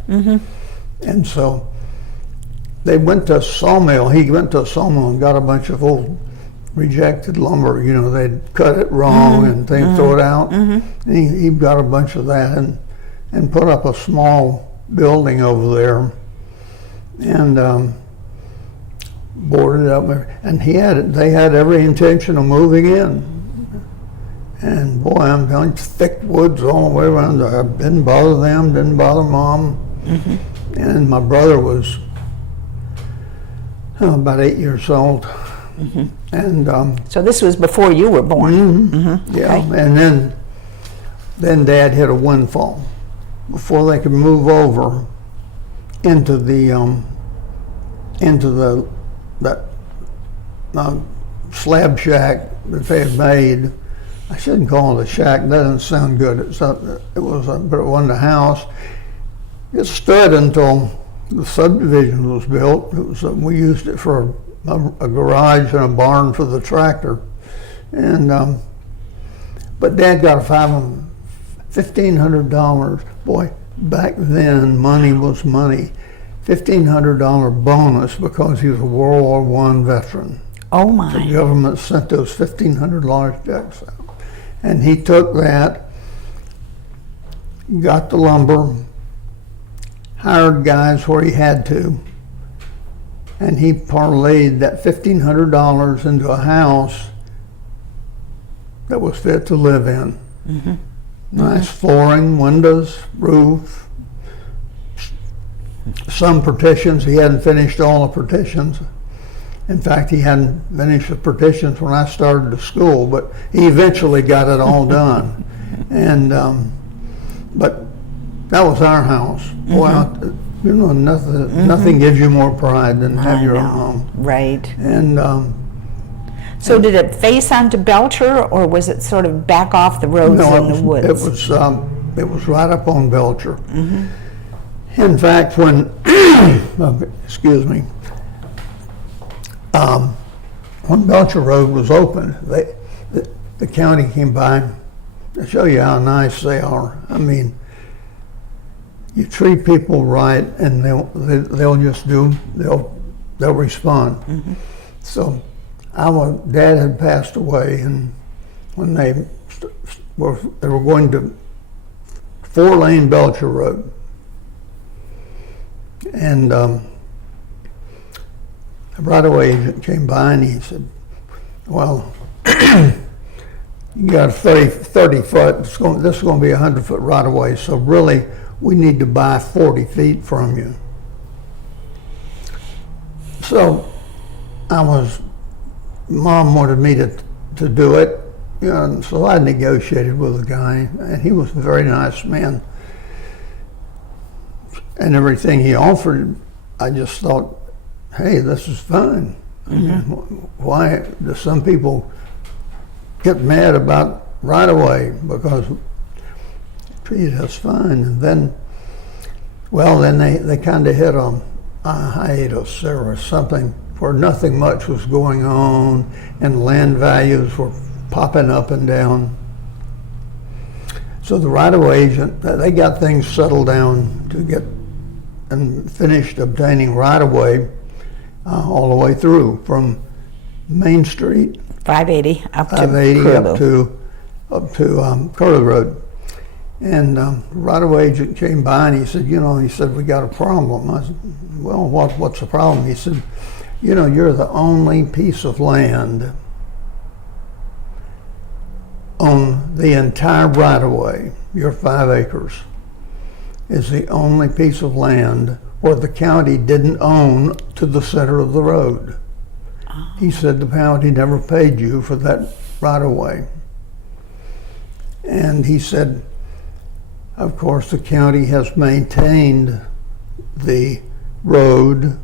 And so they went to a sawmill. He went to a sawmill and got a bunch of old rejected lumber. You know, they'd cut it wrong and things, throw it out. And he got a bunch of that and put up a small building over there and boarded it up. And they had every intention of moving in. And boy, I'm telling you, thick woods all the way around there. Didn't bother them, didn't bother Mom. And my brother was about 8 years old. And So this was before you were born. yeah, Okay. and then Dad hit a windfall before they could move over into that slab shack that they had made. I shouldn't call it a shack. That doesn't sound good. But it wasn't a house. It stood until the subdivision was built, we used it for a garage and a barn for the tractor. And but Dad got $1,500. Boy, back then money was money. $1,500 bonus because he was a World War I veteran. Oh my. The government sent those $1,500 checks out. And he took that, got the lumber, hired guys where he had to, and he parlayed that $1,500 into a house that was fit to live in. Mm-hmm. Nice flooring, windows, roof, some partitions. He hadn't finished all the partitions. In fact, he hadn't finished the partitions when I started the school, but he eventually got it all done. And but that was our house. Mm-hmm. Well, you know, nothing gives you more pride than have your own home. Right. And so did it face onto Belcher, or was it sort of back off the roads in the woods? It was right up on Belcher. Mm-hmm. In fact, when excuse me, when Belcher Road was opened, the county came by to show you how nice they are. I mean, you treat people right, and they'll respond. Mm-hmm. So, Dad had passed away, and when they were going to 4-lane Belcher Road, and the right-of-way agent came by and he said, "Well, you got 30 foot. This is going to be a 100-foot right-of-way. So really, we need to buy 40 feet from you." So Mom wanted me to do it, you know, and so I negotiated with the guy, and he was a very nice man. And everything he offered, I just thought, hey, this is fine. Mm-hmm. I mean, why do some people get mad about right away because treated us fine? And then, they kind of hit a hiatus. There was something where nothing much was going on, and land values were popping up and down. So the right-of-way agent, they got things settled down to get and finished obtaining right-of-way all the way through from Main Street, 580 up to 580 up to Curlew Road. And right-of-way agent came by and he said, we got a problem. I said, well, what's the problem? He said, you're the only piece of land on the entire right-of-way, your 5 acres, is the only piece of land where the county didn't own to the center of the road. Oh. He said the county never paid you for that right-of-way. And he said, of course, the county has maintained the road,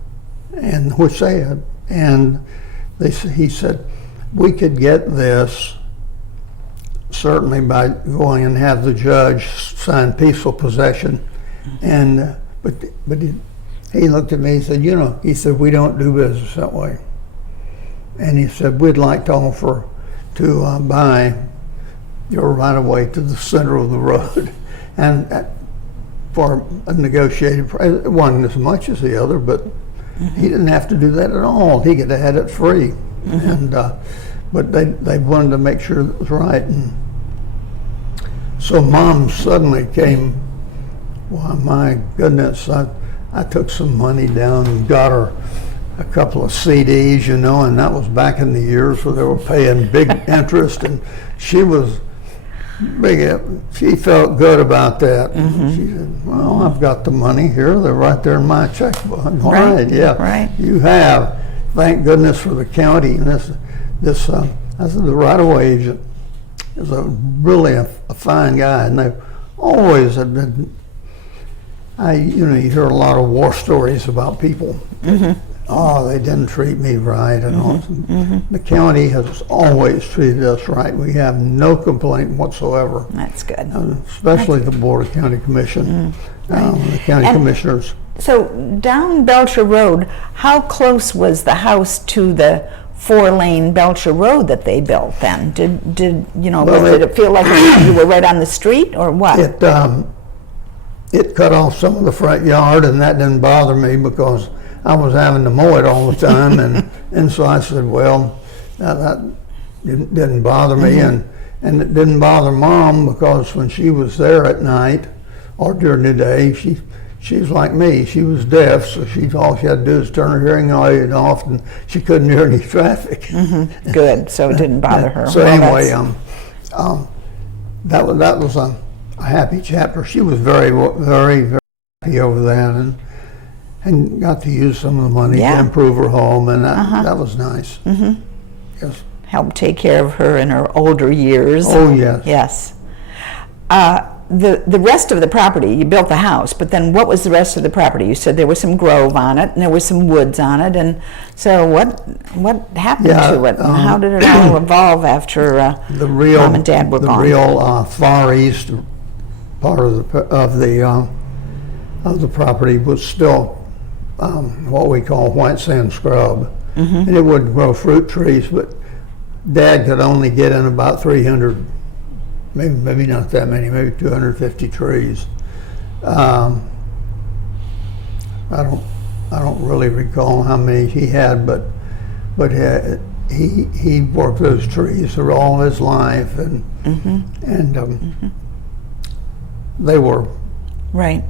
and which they had, and he said, we could get this certainly by going and have the judge sign peaceful possession. And but he looked at me and said, he said, we don't do business that way. And he said, we'd like to offer to buy your right-of-way to the center of the road. And for a negotiated price, it wasn't as much as the other, but he didn't have to do that at all. He could have had it free. And but they wanted to make sure it was right. And so Mom suddenly came, well, my goodness, I took some money down and got her a couple of CDs, and that was back in the years where they were paying big interest, and she was she felt good about that. She said, well, I've got the money here. They're right there in my checkbook. All right, yeah. Right. You have. Thank goodness for the county. And this I said, the right-of-way agent is really a fine guy. And they always have been, you hear a lot of war stories about people. Oh, they didn't treat me right and all. The county has always treated us right. We have no complaint whatsoever. That's good. Especially the Board of County Commission, the county commissioners. So down Belcher Road, how close was the house to the 4-lane Belcher Road that they built then? Did did it feel like you were right on the street or what? It cut off some of the front yard, and that didn't bother me because I was having to mow it all the time, and so I said, well, that didn't bother me, and it didn't bother Mom because when she was there at night or during the day, she was like me. She was deaf, so all she had to do is turn her hearing aid off, and she couldn't hear any traffic. Good, so it didn't bother her. So anyway, that was a happy chapter. She was very, very, very happy over that, and got to use some of the money to improve her home, and that was nice. Yes. Help take care of her in her older years. Oh yes. Yes. The rest of the property, you built the house, but then what was the rest of the property? You said there was some grove on it, and there was some woods on it, and so what happened to it, and how did it all evolve after Mom and Dad were gone? The real far east part of the property was still what we call white sand scrub, and it wouldn't grow fruit trees, but Dad could only get in about 300. Maybe not that many, maybe 250 trees. I don't really recall how many he had, but he worked those trees for all his life, and they were right.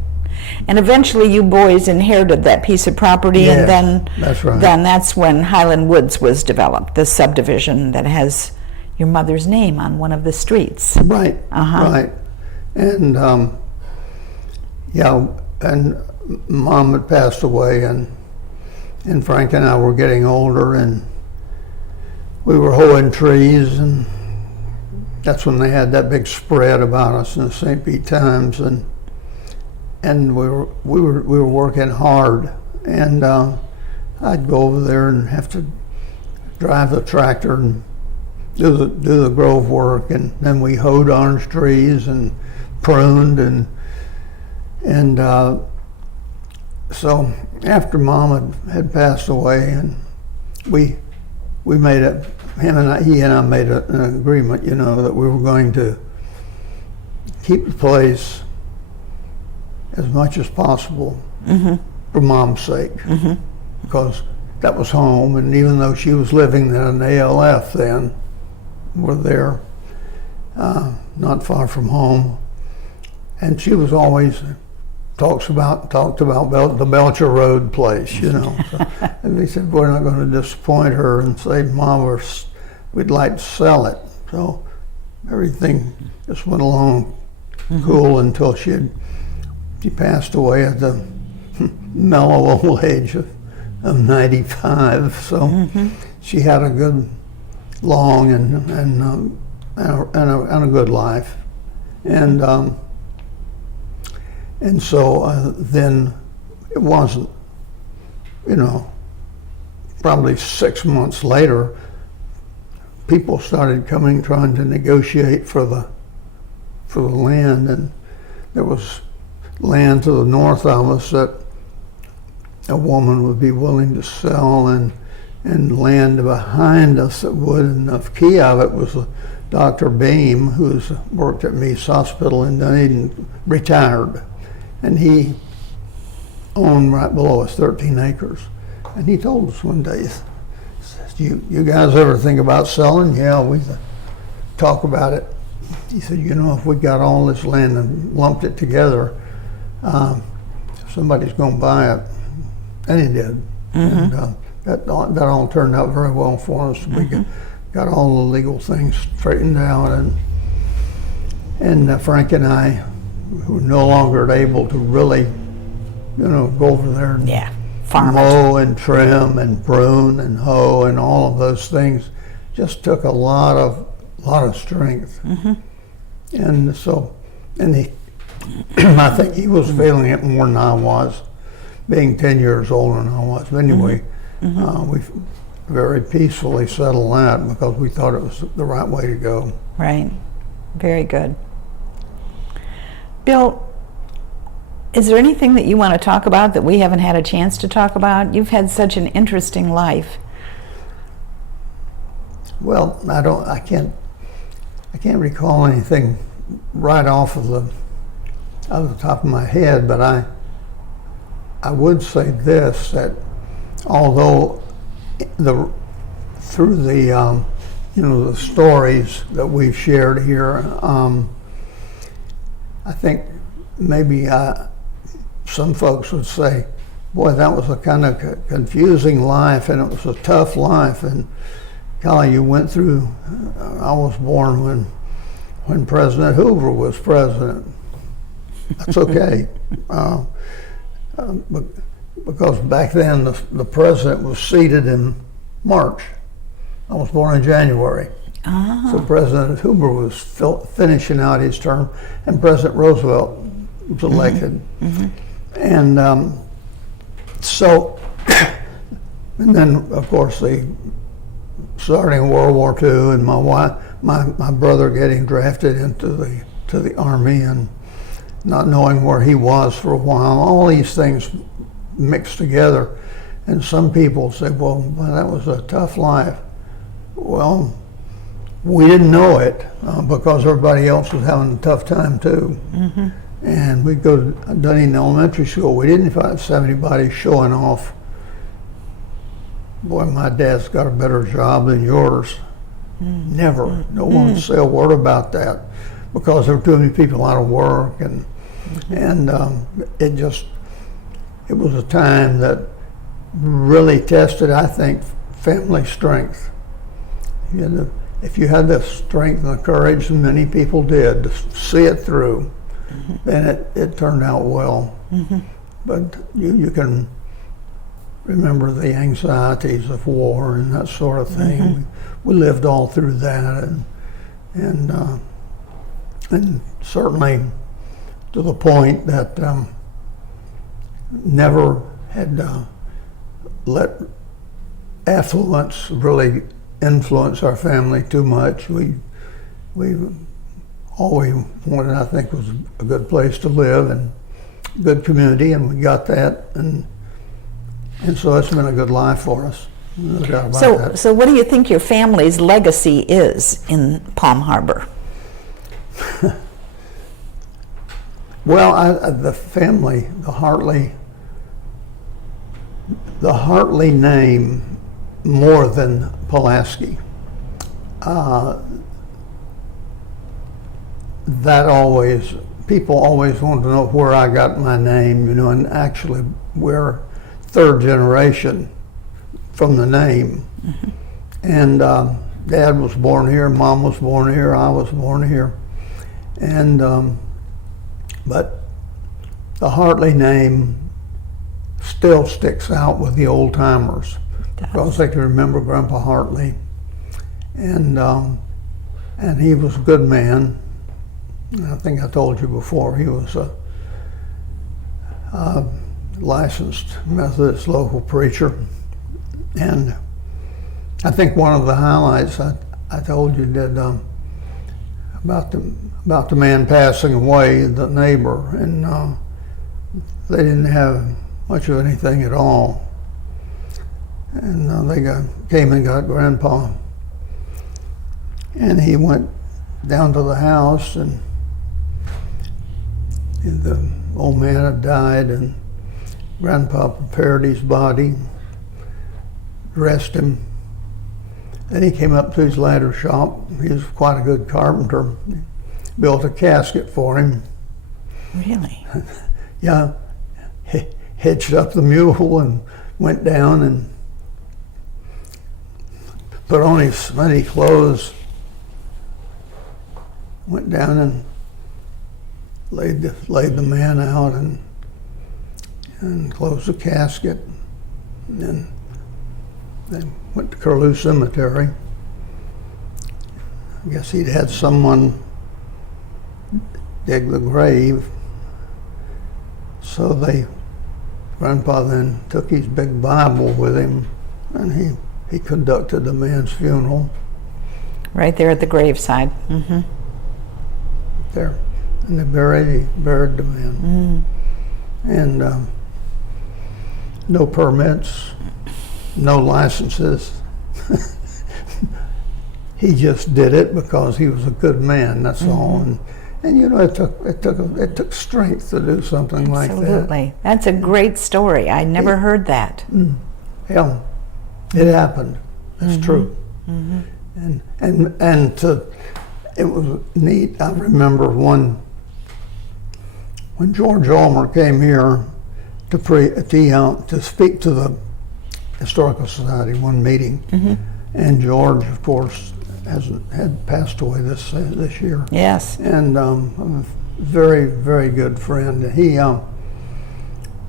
And eventually, you boys inherited that piece of property, yes, and that's right. Then that's when Highland Woods was developed, the subdivision that has your mother's name on one of the streets. Right, right. And and Mom had passed away, and Frank and I were getting older, and we were hoeing trees, and that's when they had that big spread about us in the St. Pete Times, and we were working hard, and I'd go over there and have to drive the tractor and do the grove work, and then we hoed orange trees and pruned, and so after Mom had passed away, and we made he and I made an agreement, that we were going to keep the place as much as possible for Mom's sake, because that was home, and even though she was living in an ALF then, we're there, not far from home, and she was always talked about the Belcher Road place, So, and we said we're not going to disappoint her and say, Mom, we'd like to sell it. So everything just went along cool until she passed away at the mellow old age of 95. So she had a good, long and a good life, and so then it wasn't, probably 6 months later, people started coming trying to negotiate for the land, and there was land to the north of us that a woman would be willing to sell, and land behind us that would, and the key of it was Dr. Beam, who's worked at Mease Hospital in Dunedin, retired, and he owned right below us 13 acres. And he told us one day, he says, you guys ever think about selling? Yeah, we talk about it. He said, if we got all this land and lumped it together, somebody's going to buy it. And he did. And that all turned out very well for us. We got all the legal things straightened out, and Frank and I were no longer able to really, go over there and mow and trim and prune and hoe and all of those things. Just took a lot of strength, and so, he, I think he was feeling it more than I was, being 10 years older than I was. But anyway. We very peacefully settled that because we thought it was the right way to go. Right. Very good. Bill, Is there anything that you want to talk about that we haven't had a chance to talk about? You've had such an interesting life. Well, I can't recall anything right off of the top of my head, but I would say this, that although through the the stories that we've shared here, I think maybe some folks would say, boy, that was a kind of confusing life, and it was a tough life, and golly, you went through, I was born when President Hoover was president. That's okay. Because back then the president was seated in March. I was born in January. So President Hoover was finishing out his term, and President Roosevelt was elected. And so, and then of course starting World War II, and my brother getting drafted into the Army and not knowing where he was for a while, all these things mixed together. And some people say, well, that was a tough life. Well, we didn't know it because everybody else was having a tough time too. And we'd go to Dunedin Elementary School. We didn't have anybody showing off, boy, my dad's got a better job than yours. Never. No one would say a word about that because there were too many people out of work, and it was a time that really tested, I think, family strength. If you had the strength and the courage, and many people did, to see it through, then it turned out well. But you can remember the anxieties of war and that sort of thing. We lived all through that, and certainly to the point that never had let affluence really influence our family too much. We all we wanted, I think, was a good place to live and good community, and we got that, and so it's been a good life for us. No doubt about that. So what do you think your family's legacy is in Palm Harbor? Well, the family, the Hartley name, more than Polaski. People always wanted to know where I got my name, and actually we're third generation from the name. And Dad was born here, Mom was born here, I was born here. And but the Hartley name still sticks out with the old timers because they can remember Grandpa Hartley, and he was a good man. I think I told you before, he was a licensed Methodist local preacher. And I think one of the highlights I told you did about the man passing away, the neighbor, and they didn't have much of anything at all. And they came and got Grandpa, and he went down to the house, and the old man had died, and Grandpa prepared his body, dressed him. Then he came up to his ladder shop. He was quite a good carpenter. Built a casket for him. Really? Yeah. He hitched up the mule and went down and put on his smelly clothes, went down and laid the man out and closed the casket. And then they went to Curlew Cemetery. I guess he'd had someone dig the grave. So Grandpa then took his big Bible with him, and he conducted the man's funeral. Right there at the graveside. There. And they buried the man. and no permits, no licenses. He just did it because he was a good man. That's all. And you know, it took strength to do something like that. Absolutely. That's a great story. I never heard that. Yeah, it happened. That's true. And it was neat. I remember when George Ulmer came here to speak to the Historical Society, one meeting, and George, of course, had passed away this year. Yes. And a very, very good friend.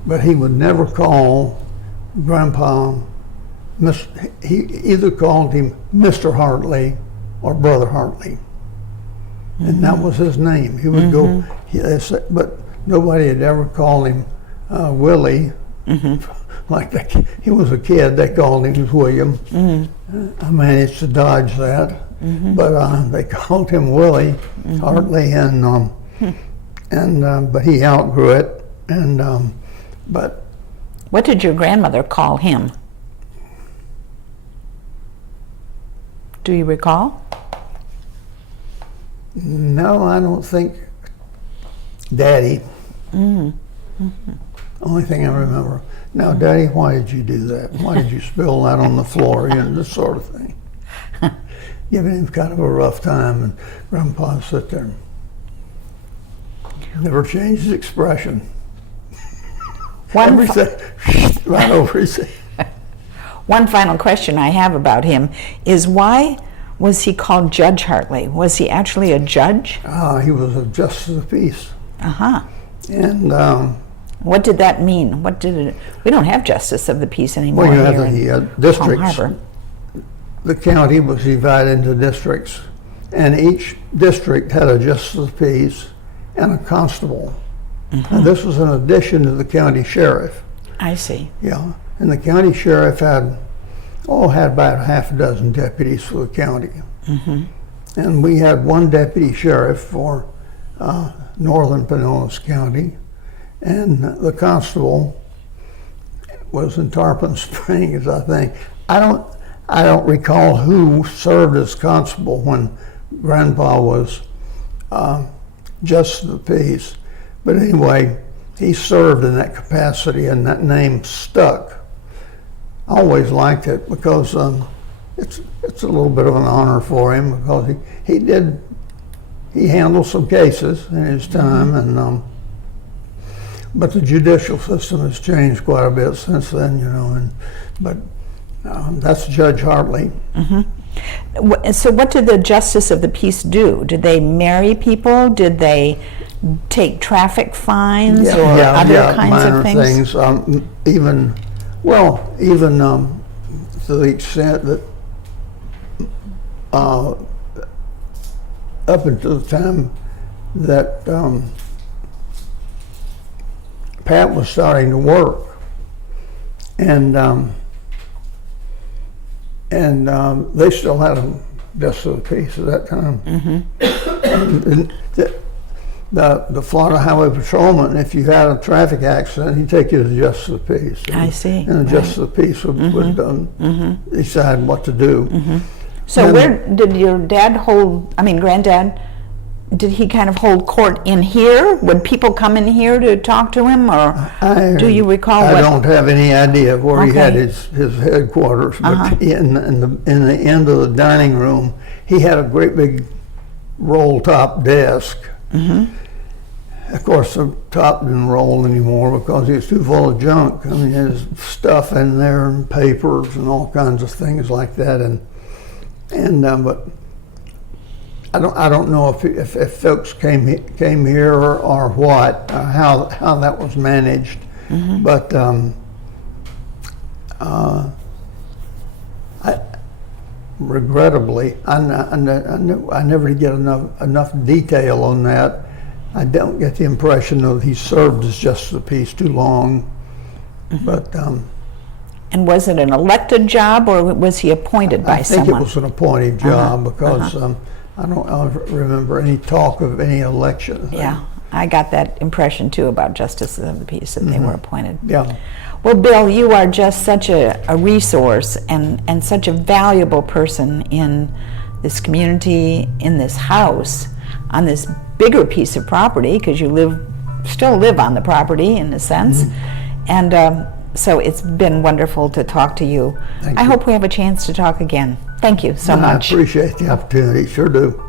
But he would never call Grandpa. He either called him Mr. Hartley or Brother Hartley, and that was his name. He would go, but nobody had ever called him Willie. Like he was a kid, they called him William. I managed to dodge that, but they called him Willie Hartley, but he outgrew it. But what did your grandmother call him? Do you recall? No, I don't think. Daddy. Only thing I remember. Now, Daddy, why did you do that? Why did you spill that on the floor? You know, this sort of thing. Giving him kind of a rough time, and Grandpa sit there. Never changed his expression. Everything right over his head. One final question I have about him is, why was he called Judge Hartley? Was he actually a judge? He was a justice of the peace. And what did that mean? We don't have justice of the peace anymore. Well, you here have in the districts. Palm Harbor. The county was divided into districts, and each district had a justice of the peace and a constable. And this was in addition to the county sheriff. I see. Yeah, and the county sheriff had about half a dozen deputies for the county. And we had one deputy sheriff for northern Pinellas County, and the constable was in Tarpon Springs, I think. I don't recall who served as constable when Grandpa was justice of the peace, but anyway, he served in that capacity, and that name stuck. I always liked it because it's a little bit of an honor for him, because he handled some cases in his time, and but the judicial system has changed quite a bit since then, you know. But that's Judge Hartley. So what did the justice of the peace do? Did they marry people? Did they take traffic fines or other kinds of things? Even to the extent that up until the time that Pat was starting to work, and they still had a justice of the peace at that time. And the Florida Highway Patrolman, if you had a traffic accident, he'd take you to the justice of the peace. I see. And the justice of the peace would decide what to do. So where did your dad granddad, did he kind of hold court in here? Would people come in here to talk to him, or do you recall? I don't have any idea where he had his headquarters, but in the end of the dining room, he had a great big roll-top desk. Of course, the top didn't roll anymore because he was too full of junk. I mean, there's stuff in there and papers and all kinds of things like that, but I don't know if folks came here or what, how that was managed, but regrettably, I never get enough detail on that. I don't get the impression that he served as justice of the peace too long, but. And was it an elected job, or was he appointed by someone? I think it was an appointed job because I don't remember any talk of any election. Yeah, I got that impression too about justices of the peace that they were appointed. Yeah. Well, Bill, you are just such a resource and such a valuable person in this community, in this house, on this bigger piece of property, because you still live on the property in a sense. And so it's been wonderful to talk to you. Thank I you. hope we have a chance to talk again. Thank you so much. I appreciate the opportunity, sure do.